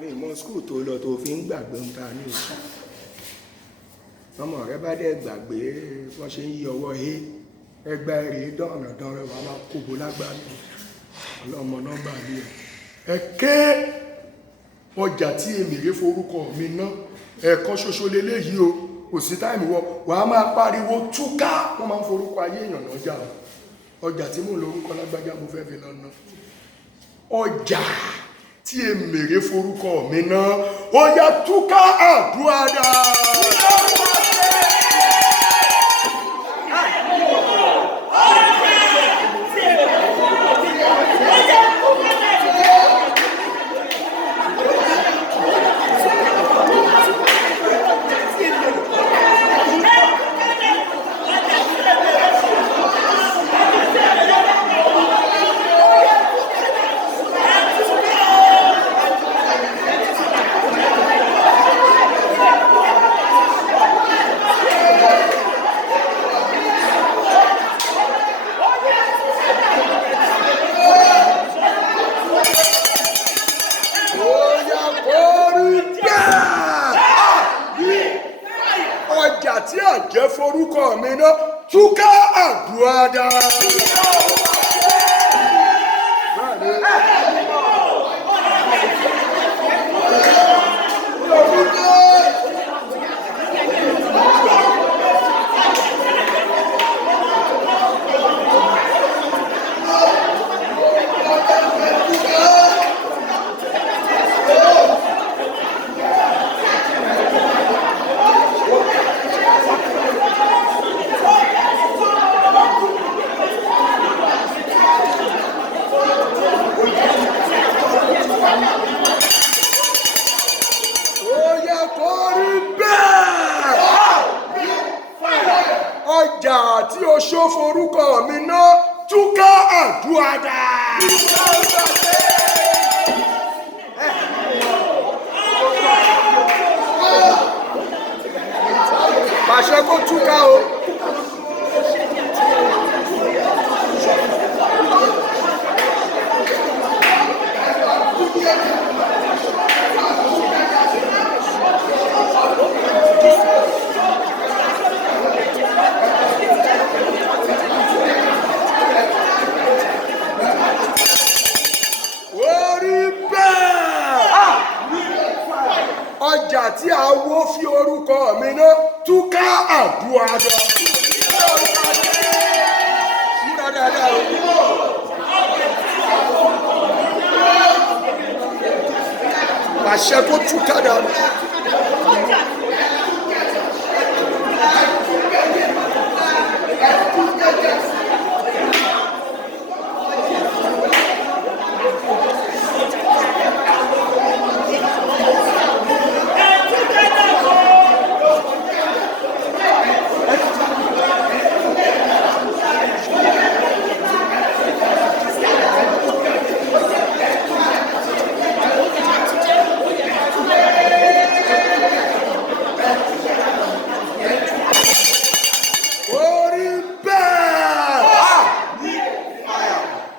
Mi mọ skul tó lọ tó fi ń gbàgbé ń ta ní oṣù. Ọmọ rẹ bá dẹ̀ gbàgbé wọ́n ṣe ń yí ọwọ́ he ẹgbẹ́ èrè dọ̀rọ̀dọ̀ rẹ̀ wà máa kóbo lágbàáyé ọlọ́mọ nọ́mbà ní ẹ̀. ẹ̀kẹ́ ọjà tí èmèrè forúkọ mi ná ẹ̀kan ṣoṣo leléyìí o, kò sí táìmù wà á máa pariwo túká. wọ́n máa ń forúkọ ayé èèyàn lọ́jà ọjà tí mò ń lórúkọ lágbájá mo fẹ́ fi lọ́nà. ọjà tí èmèrè forúkọ mi ná ó yá túká àdúrà dáa. ọjà tí àjẹ́ forúkọ mi ná túká àdúrà dáa. ọjà tí o ṣó forúkọ mi ná túká àdúrà dáa. pàṣẹ kó túká o. ọjà tí àwo fi orúkọ mi ná túká àdúrà dáa. múra dáadáa o. pàṣẹ kó túká dáadáa.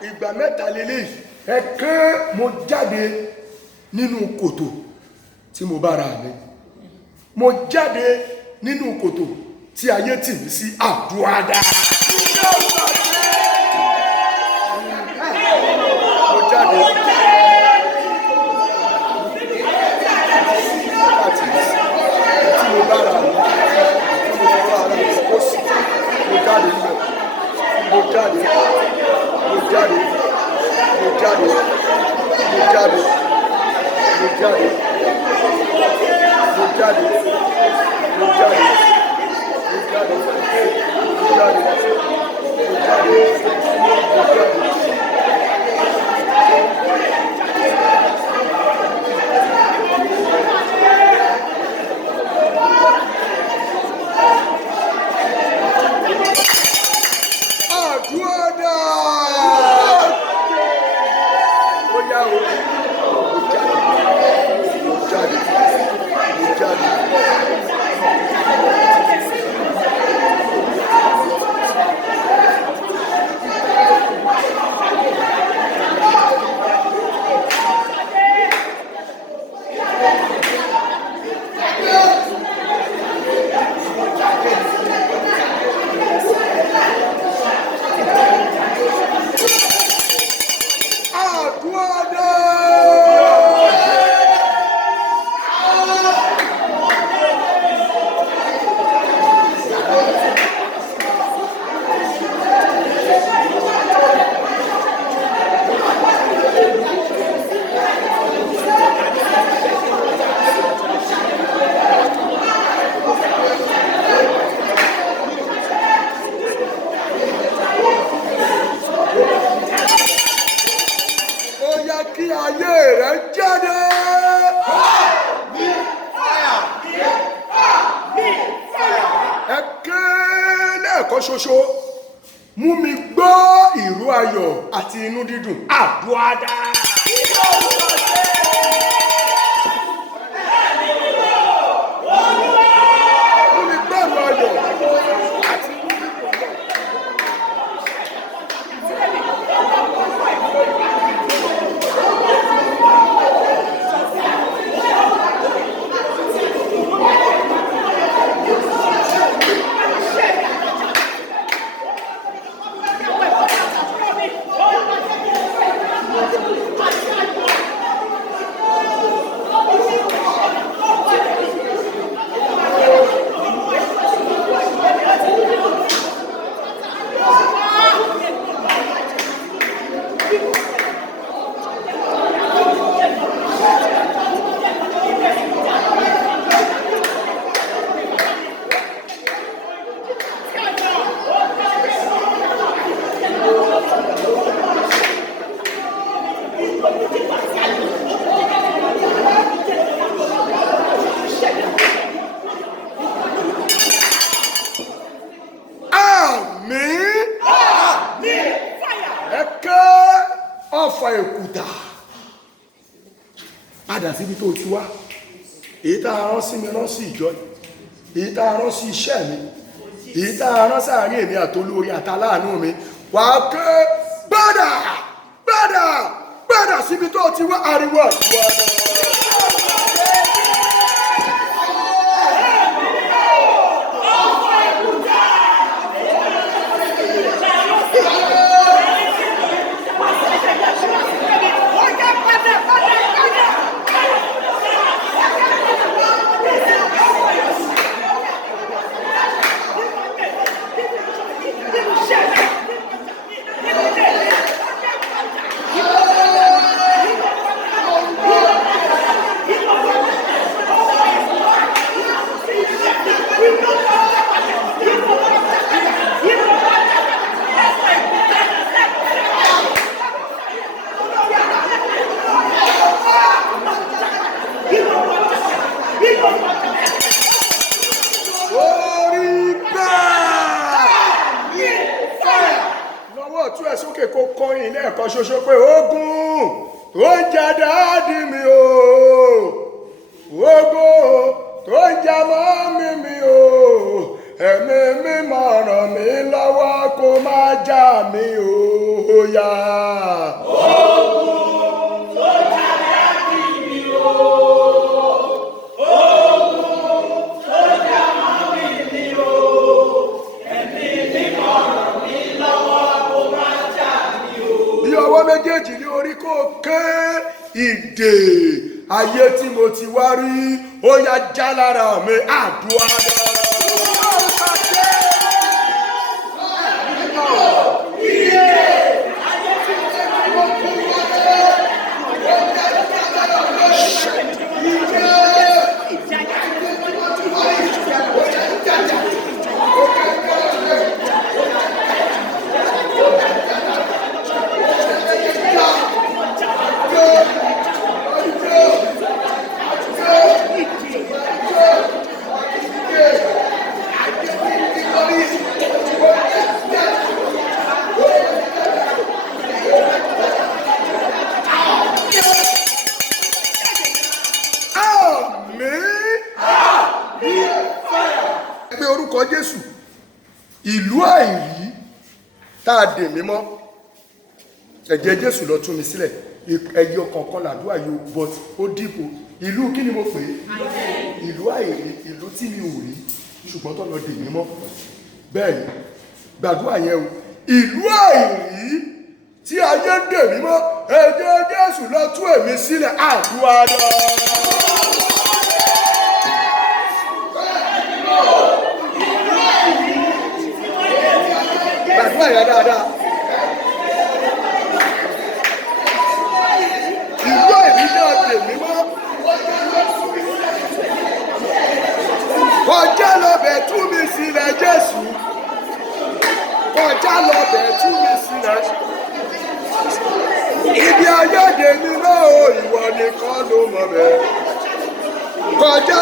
ìgbà mẹ́ta lélẹ̀ ẹ̀kẹ́ mo jáde nínú kòtò tí mo bára mi, mo jáde nínú kòtò tí ayé tì mí sí àdúrà dáa. mo jáde láti tí mo bára mi, tí mo fọwọ́ ara mi kó sí, mo jáde níbẹ̀, mo jáde. mo jáde mo jáde mo jáde mo jáde mo jáde mo jáde kí ayé rẹ jáde. Ẹ ké lẹ́ẹ̀kan ṣoṣo, mú mi gbọ́ ìró ayọ̀ àti inú dídùn. Àdúrà. Padà síbi tó ti wá, èyí tá a rán sí mi rán sí ìjọ, èyí tá a rán sí iṣẹ́ mi, èyí tá a rán sáàrin èmi àtolórí àtàláàánú mi, wà á ké padà síbi tó ti wá. Ariwo àdúrà. Lẹ́ẹ̀kan ṣoṣo pé ogun tó ń jà dáàdì mi o, ogun tó ń jà mọ́mì mi o, ẹ̀mí mímọ́ ràn mí lọ́wọ́ kó má jà mí o yá. Ogun tó ń jà dáàdì mi o, ogun tó ń jà mọ́mì mi o, ẹ̀mí mímọ́ ràn mí lọ́wọ́ kó má jà mí o. Bí ọwọ́ méjèèjì ní orí kò ké ìdè ayé tí mo ti wá rí, ó yá já lára mi. Àdúrà dáa. Jésù, ìlú àìrí tá a dè mí mọ́, ẹ̀jẹ̀ Jésù lọ tú mi sílẹ̀. Ẹyọ kọ̀ọ̀kan làdúrà yóò but ó dìbò. Ìlú kí ni mo pè é? Ìlú àìrí, ìlú tí mi ò rí ṣùgbọ́n tó lọ dè mí mọ́. Bẹ́ẹ̀ ni gbàdúrà yẹn o, ìlú àìrí tí ayé dè mí mọ́, ẹ̀jẹ̀ Jésù lọ tú èmi sílẹ̀. Àdúrà dáa. Gbàdúrà yẹn dáadáa. Ìlú àìrí náà dè mí mọ́. Kọjá lọ bẹ̀ tú mi sílẹ̀ Jésù. Kọjá lọ bẹ̀ tú mi sílẹ̀. Ibi ayé dè mí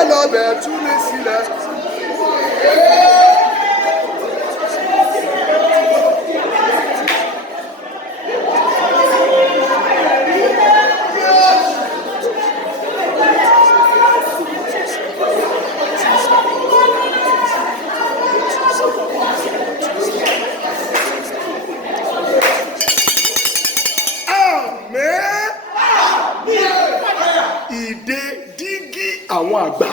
lọ bẹ̀ tú mi sílẹ̀. Ìdè dígí àwọn àgbà,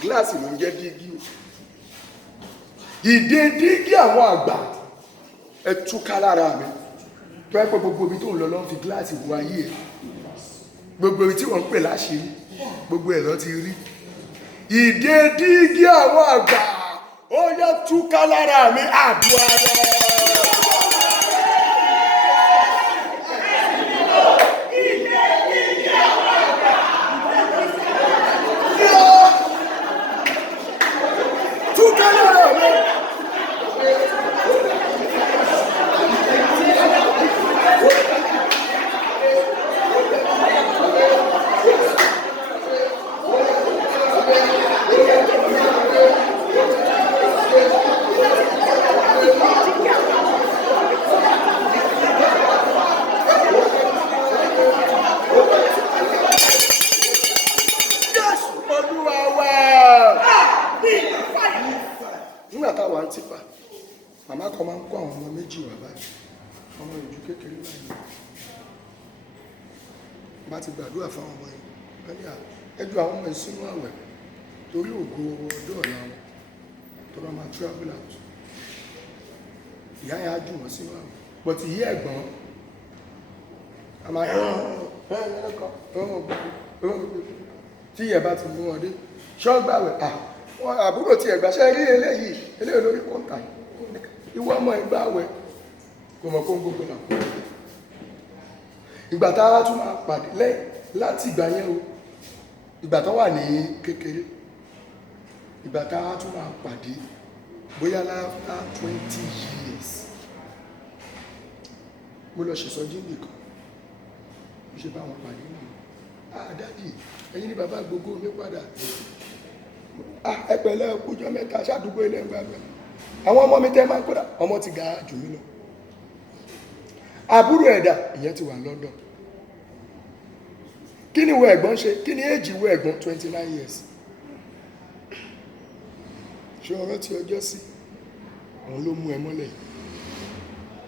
gíláàsì ló ń jẹ́ dígí o. Ìdè dígí àwọn àgbà ẹ túká lára mi. Tó ẹ pé gbogbo ibi tó ń lọ lọ ń fi gíláàsì wo ayé ẹ. Gbogbo ibi tí wọ́n ń pè láṣìírí, gbogbo ẹ̀ lọ ti rí. Ìdè dígí àwọn àgbà ó yẹ túká lára mi, àdúrà rẹ. Nígbà táwa ń tìpa, màmá kan máa ń kó àwọn ọmọ méjì wá báyìí, ọmọ ìjú kékeré báyìí. Bá ti gbàdúrà fáwọn ọmọ yìí, wọ́n ní ẹjọ́ àwọn ọmọ ìsúnú àwẹ̀ torí ògo ọjọ́ ọ̀la wọn tó bá máa travel out. Ìyá yẹn á jù wọ́n sínú àwẹ̀. But ìyá ẹ̀gbọ́n a máa tí ìyẹn bá ti mú wọn dé ṣọ́gbàwẹ̀ àbúrò tí ẹ̀gbàṣẹ́ rí eléyìí olórí pọ́ǹtà ìwọ ọmọ ìgbàwẹ̀ kò mọ̀ kó ń gbogbo náà. Ìgbà tá a tún máa pàdé láti ìgbà yẹn o, ìgbà tó wà ní kékeré, ìgbà tá a tún máa pàdé bóyá láfta 20 years. Mo lọ ṣèṣọ́jí nìkan, mo ṣe bá wọn pàdé náà. Dádì, ẹ̀yin ni bàbá gbogbo mi padà. Ẹpẹ̀lẹ́ ọkùnjọ́ mẹ́ta ṣàdúgbò ilẹ̀ ìgbàgbẹ́. Àwọn ọmọ mi tẹ́ máa ń kódà, ọmọ ti ga jù mí lọ. Àbúrò ẹ̀dà, ìyẹn ti wà London. Kí ni ìwọ ẹ̀gbọ́n ṣe? Kí ni èjì ìwọ ẹ̀gbọ́n? 29 years. Ṣé ọ̀rọ̀ tí ọjọ́ sí? Òun ló mú ẹ mọ́lẹ̀.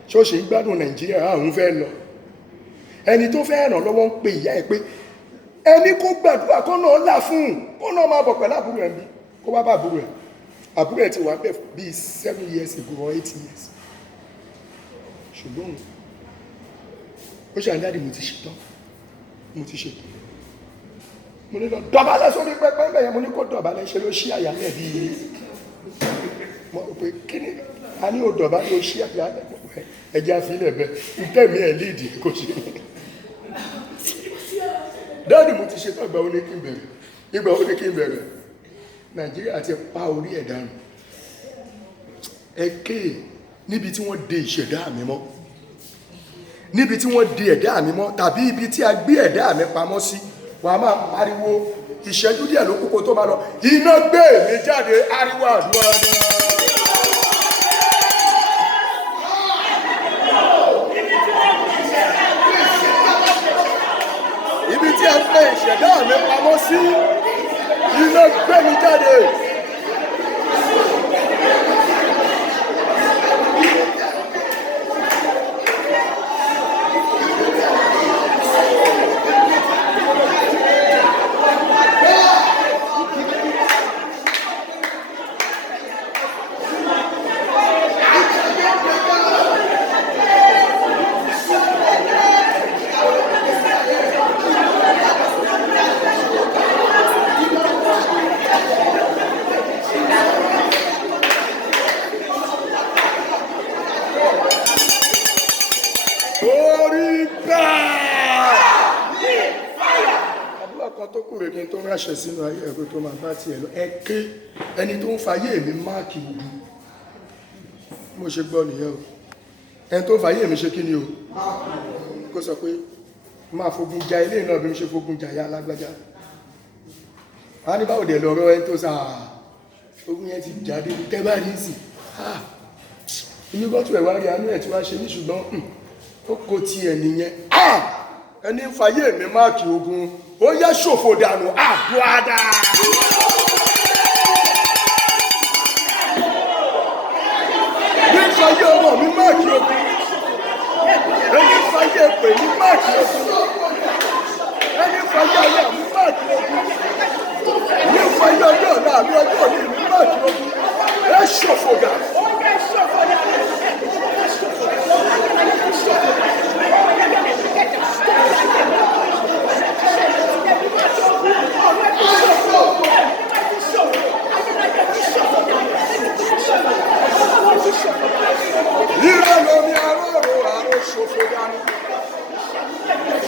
Ṣé ó ṣe ń gbádùn Nàìjíríà? Àwọn fẹ́ lọ. Ẹni tó fẹ́ ràn lọ́wọ́ ń pe ìyá ẹ pé ẹni kó gbàdúrà kó náà là fún un, kó náà máa bọ̀ pẹ̀lú àbúrò ẹ̀ bí kó wá bá àbúrò ẹ̀. Àbúrò ẹ̀ ti wà bẹ́ẹ̀ bí 7 years ago or 8 years. Ṣùgbọ́n ó ṣe àdáàdì mo ti ṣetán, mo ti ṣetán. Mo ní lọ dọ̀bálẹ̀ sórí pẹpẹ bẹ́ẹ̀, mo ní kó dọ̀bálẹ̀ ṣe ló ṣí àyàlẹ̀ bí mo pé kí ni a ní ò dọ̀bálẹ̀ ó ṣí àyàlẹ̀ ẹja fílẹ̀ bẹ́ẹ̀ ìtẹ̀mí ẹ̀ líìdì kò ṣe. Dáàdì mo ti ṣetán, ìgbà wo ni kí n bẹ̀rẹ̀? Ìgbà wo ni kí n bẹ̀rẹ̀? Nàìjíríà ti pa orí ẹ̀ dànù. Ẹ̀kẹ́ níbi tí wọ́n de ìṣẹ̀dá mi mọ́, níbi tí wọ́n de ẹ̀dá mi mọ́, tàbí ibi tí a gbé ẹ̀dá mi pamọ́ sí, wàá máa pariwo ìṣẹ́jú díẹ̀ ló kókó tó bá lọ, iná gbé mi jáde, ariwo àdúrà náà. Ibi tí a gbé ìṣẹ̀dá mi pamọ́ sí, iná gbé mi jáde. Ránṣẹ́ sínú ayé ẹ̀kọ́ tó máa bá ti ẹ̀ lọ. Ẹ̀kẹ́ ẹni tó ń fayé mi máàkì ogun, mo ṣe gbọ́ nìyẹn o. Ẹni tó ń fayé mi ṣe kí ni o? Kó sọ pé máa fogun ja ilé náà bí mo ṣe fogun ja ya alágbájá. wọ́n á ní báwo dẹ̀ lọ́rọ̀ ẹni tó sáà ogun yẹn ti jáde ní tẹ́bà ní sí inú gọ́tù ẹ̀wà rí àánú ẹ̀ tí wá ṣe ní ṣùgbọ́n ó kò tí ẹ̀ nìyẹn ẹni fàyè mi máàkì ogun ó yẹ ṣòfò dànù àbúádá ní fàyè ọmọ mi máàkì ogun ẹni fàyè pè ní máàkì ogun ẹni fàyè ayé mi máàkì ogun ní fàyè ọjọ́ ọ̀la àbí ọjọ́ òní mi máàkì ogun ẹ ṣòfò dànù. Ìrọ̀lọ́mí àrò ṣòfò dànù.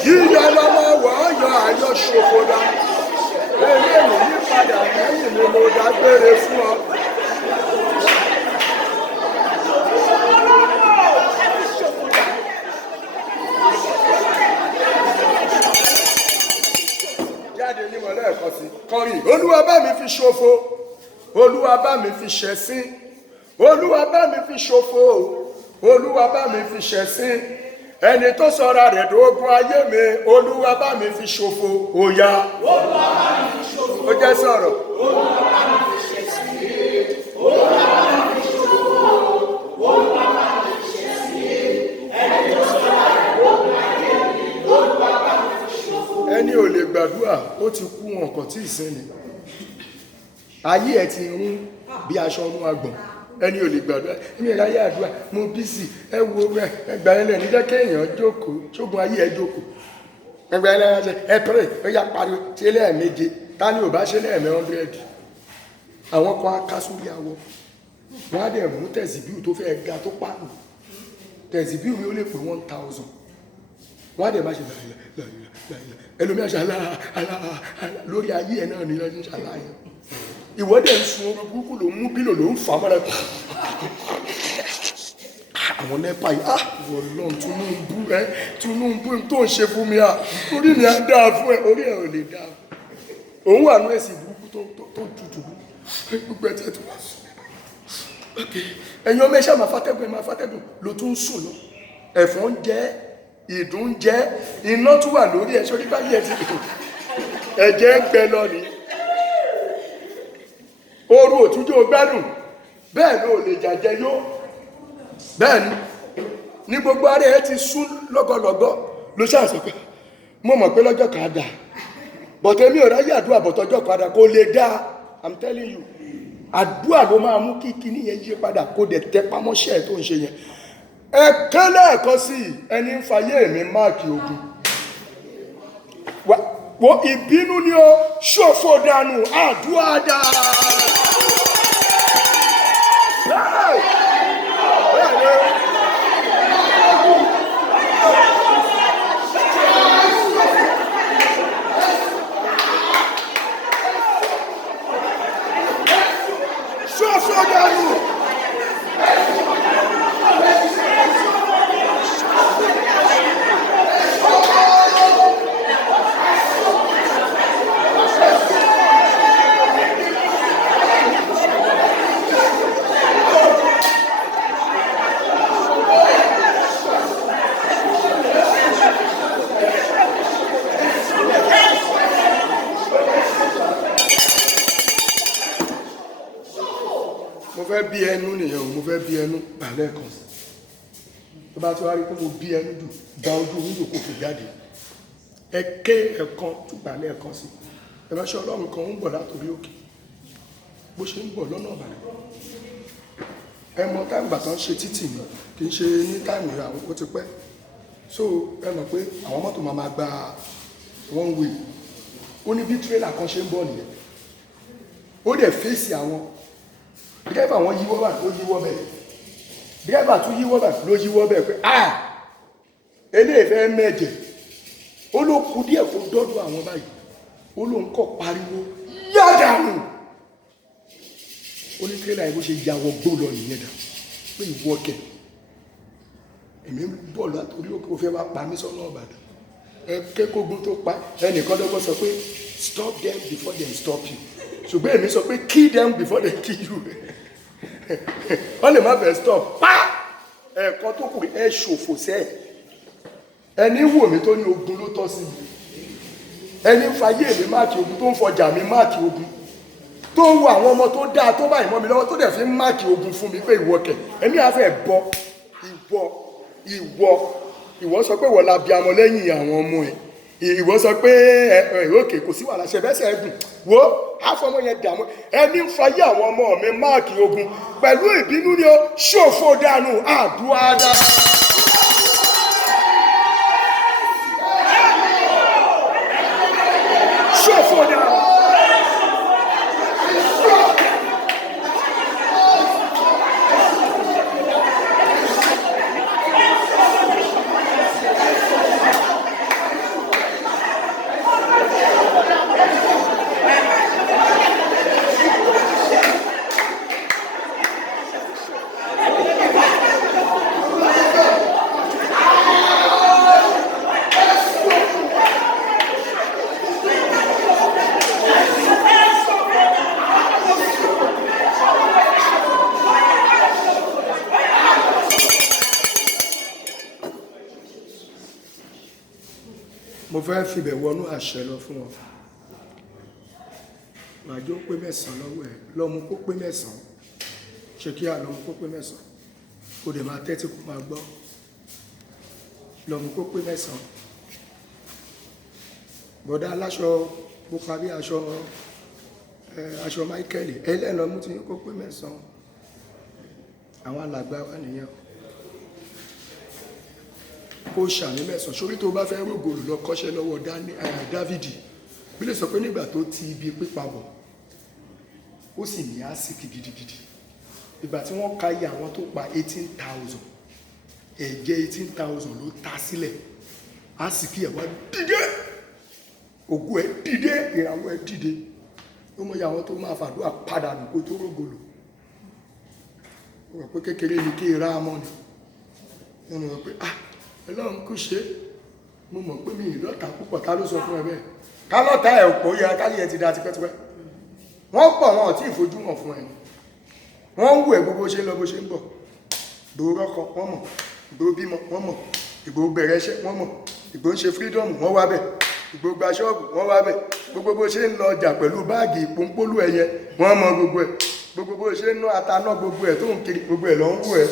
Yíyọ lọ́wọ́ wọ́ọ́yọ̀ ayọ̀ ṣòfò dànù. Eléyìí ní padà lẹ́yìn ni mo dágbére fún ọ. Jáde ní mọ̀lẹ́ ẹ̀kọ́ sí. Kọrin, Olúwa bá mi fi ṣòfò, Olúwa bá mi fi ṣẹ̀sín, Olúwa bá mi fi ṣòfò, Olúwa bá mi fi ṣẹ̀sín, ẹni tó sọra rẹ̀ dógún ayé mi, Olúwa bá mi fi ṣòfò, ó yá. Olúwa bá mi fi ṣòfò, ó jẹ́ sọ̀rọ̀. Olúwa bá mi fi ṣẹ̀sín, Olúwa bá mi fi ṣòfò, Olúwa bá mi fi ṣẹ̀sín, ẹni tó sọra rẹ̀ dógún ayé mi, Olúwa bá mi fi ṣòfò. Ẹni ò lè gbàdúrà ó ti kú wọn kàn tí ì sinmi ayé ẹ ti rún bí aṣọ ọmọ àgbọ̀n ẹni ò lè gbàdúrà ní ìráyé àdúrà mo bísì ẹ wo ẹgbà ẹlẹ ní jẹ́ kéèyàn jókòó ṣógun ayé ẹ jókòó ẹgbà ẹlẹ ẹ pẹrẹ ó yá pariwo ṣe lẹ́ẹ̀méje ta ni ò bá ṣe lẹ́ẹ̀mẹ́ 100 àwọn kan á ká sórí awọ wọn á dẹ̀ mú tẹ̀síbíù tó fẹ́ ga tó pààlù tẹ̀síbíù yóò lè pè 1000 wọn á dẹ̀ má ṣe ẹlòmíà ṣe lórí ayé ẹ náà ní lọ́dún ṣàlàyé ìwọ́dẹ̀ ń sun orí burúkú ló mú bílò ló ń fà mọ́ra àwọn nẹ́pà yìí wọ̀lọ́n Tinubu tó ń ṣe fún mi orí mi á dáa fún ẹ orí ẹ ò lè dáa òun wà ní ẹ̀sìn burúkú tó tutù gbogbo ẹ̀tẹ́ tó wà sùn ẹ̀yin ọmọ ẹ̀ṣẹ́ máa fàtẹ́gùn ló tún ń sùn lọ ẹ̀fọn jẹ́ ìdùn jẹ́ iná tún wà lórí ẹ̀ sórí báyìí ẹ̀ ti dùn ẹ̀jẹ̀ ń gbẹ lọ nìyí oru òtúnjó gbádùn bẹ́ẹ̀ ló lè jàjẹ yó bẹ́ẹ̀ ni ní gbogbo ara ẹ ti sún lọ́gọ́lọ́gọ́ ló ṣàṣọ pé mo mọ̀ pé lọ́jọ́ kan dà bọ̀tẹ́ mi ò ráyè àdúrà bọ̀tọ́jọ́ padà kó lè dá I'm telling you àdúrà ló máa mú kí kíní yẹn yí padà kó dẹ̀ tẹ pamọ́ṣẹ́ tó ń ṣe yẹn ẹ kẹ́lẹ́ ẹ̀kọ́ sí ẹni ń fayé mi máàkì ogun wo ìbínú ni ó ṣòfò dànù àdúrà dáa. bí ẹnu nìyẹn o mo fẹ́ bí ẹnu balẹ̀ kan tó bá tó wá rí pé mo bí ẹnu dù gba ojú wíńdò kò fi jáde ẹ ké ẹ̀kan tó balẹ̀ kan sí ìránṣẹ́ Ọlọ́run kan ń bọ̀ látòrí òkè bó ṣe ń bọ̀ lọ́nà Ìbàdàn ẹ mọ táìmù gbà tán ṣe títì ni kì í ṣe ní táìmù àwọn ó ti pẹ́ so ẹ mọ̀ pé àwọn mọ́tò máa gba one way ó ní bí tírélà kan ṣe ń bọ̀ nìyẹn ó dẹ̀ fèsì àwọn dírẹ́bà wọn yíwọ́ bá ló yíwọ́ bẹ́ẹ̀ dírẹ́bà tún yíwọ́ bá ló yíwọ́ bẹ́ẹ̀ pé eléyìí fẹ́ mẹ́jẹ̀ ó ló kù díẹ̀ kó dọ́dọ̀ àwọn báyìí ó ló ń kọ́ pariwo yádàánù ó ní tírélà yìí bó ṣe yàwọ̀ gbó lọ nìyẹn dà pé ìwọ kẹ èmi ń bọ̀ látòrí òkè ó fẹ́ wá pa mí sọ́nà Ìbàdàn ẹ kékógun tó pa ẹnìkan dọ́gbọ́n sọ pé stop them before they stop you. Ṣùgbọ́n èmi sọ pé kill them before they kill you. Wọ́n lè má fẹ́ stop. Ẹ̀ẹ̀kan tó kù ẹ ṣòfò sẹ́ẹ̀. Ẹni wò mí tó ní ogun ló tọ́ sí mi. Ẹni fayé mi máàkì ogun tó ń fọjà mi máàkì ogun. Tó ń wo àwọn ọmọ tó dáa tó báyìí mọ́ mi lọ́wọ́ tó dẹ̀ fi máàkì ogun fún mi pé ìwọ kẹ̀. Ẹni àfẹ́ bọ ìwọ sọ pé wọ́n la bí amọ lẹ́yìn àwọn ọmọ ẹ̀. Ìwọ sọ pé òkè kò sí wàhálà ṣẹ̀fẹ́sẹ̀ ẹ̀gùn wo àfọmọ yẹn dààmú ẹni ń fayé àwọn ọmọ mi máàkì ogun pẹ̀lú ìbínú ni ó ṣòfò dànù àdúrà. Ṣòfò dànù. Mo fẹ́ fibẹ̀ wọnú àṣẹ lọ fún wọn. Màjọ pé 9 lọ́wọ́ ẹ̀ lọ́mú kó pé 9. Ṣé kí á lọ́mú kó pé 9? Kò dẹ̀ máa tẹ́tí kó máa gbọ́. Lọ́mú kó pé 9. Bọ̀dá aláṣọ pupa bí aṣọ Michael ẹlẹ́nàmú ti kó pé 9. Àwọn alàgbà wà nìyẹn. Kó ṣàmì 9 sórí tó bá fẹ́ rògbòrò lọ kọ́ṣẹ́ lọ́wọ́ Dávìdì bí lè sọ pé nígbà tó ti ibi pípa bọ̀ ó sì ní àsìkò gidigidi ìgbà tí wọ́n ka iye àwọn tó pa 18,000 ẹ̀jẹ̀ 18,000 ló ta sílẹ̀ àsìkò ẹ̀ wá dìde ògùn ẹ̀ dìde ìràwọ̀ ẹ̀ dìde ó mọ̀ iye àwọn tó máa fàdúrà padà nù kó tó rògbòrò ó rò pé kékeré ni kí ra mọ́ ni wọ́n rò pé Ọlọ́run kò ṣe mo mọ̀ pé mi ìlọ́ta púpọ̀ ká ló sọ fún ẹ bẹ́ẹ̀ ká lọ́ta ẹ̀ òpó yẹ káyé ẹ ti da tipẹ́tipẹ́ wọ́n pọ̀ wọn tí ìfojú hàn fún ẹ wọ́n ń wù ẹ gbogbo ṣe ń lọ bó ṣe ń bọ̀ ìgbò rọ́kọ wọ́n mọ̀ ìgbò bímọ wọ́n mọ̀ ìgbò bẹ̀rẹ̀ iṣẹ́ wọ́n mọ̀ ìgbò ń ṣe freedom wọ́n wá bẹ̀ ìgbò gba ṣọ́ọ̀bù wọ́n wá bẹ̀ gbogbo bó ṣe ń lọ ọjà pẹ̀lú báàgì ìpónpólú ẹyẹ wọ́n mọ̀ gbogbo ẹ̀ gbogbo bó ṣe ń ná ataná gbogbo ẹ̀ tó ń kiri gbogbo ẹ̀ lọ ń wù ẹ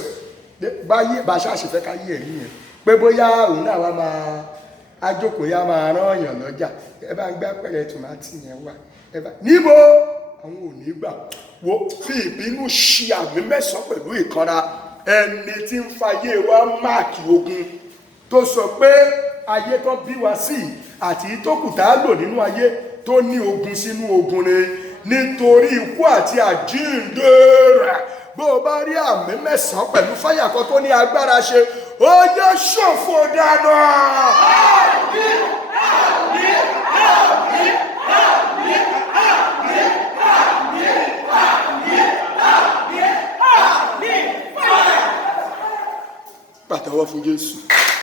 báyé bá ṣàṣìfẹ́ káyé ẹ̀ yìí yẹn pé bóyá òun náà wá máa ajókòó yá máa rán èèyàn lọ́jà ẹ bá ń gbé àpẹẹrẹ tòmátì yẹn wá ẹ bá níbo àwọn ò ní gbà wo fi ìbínú ṣi àmì 9 pẹ̀lú ìkanra ẹni tí ń fayé wa máàkì ogun tó sọ pé ayé tó bí wa sí àti tó kù tá a lò nínú ayé tó ní ogun sínú ogun ni nítorí ikú àti àjíǹde rẹ̀ bó o bá rí àmì 9 pẹ̀lú fáyà kan tó ní agbára ṣe ó yẹ ṣòfò dànù. Àmín, àmín, àmín, àmín, àmín, àmín, àmín, àmín, àmín. Pàtẹ́wọ́ fún Jésù.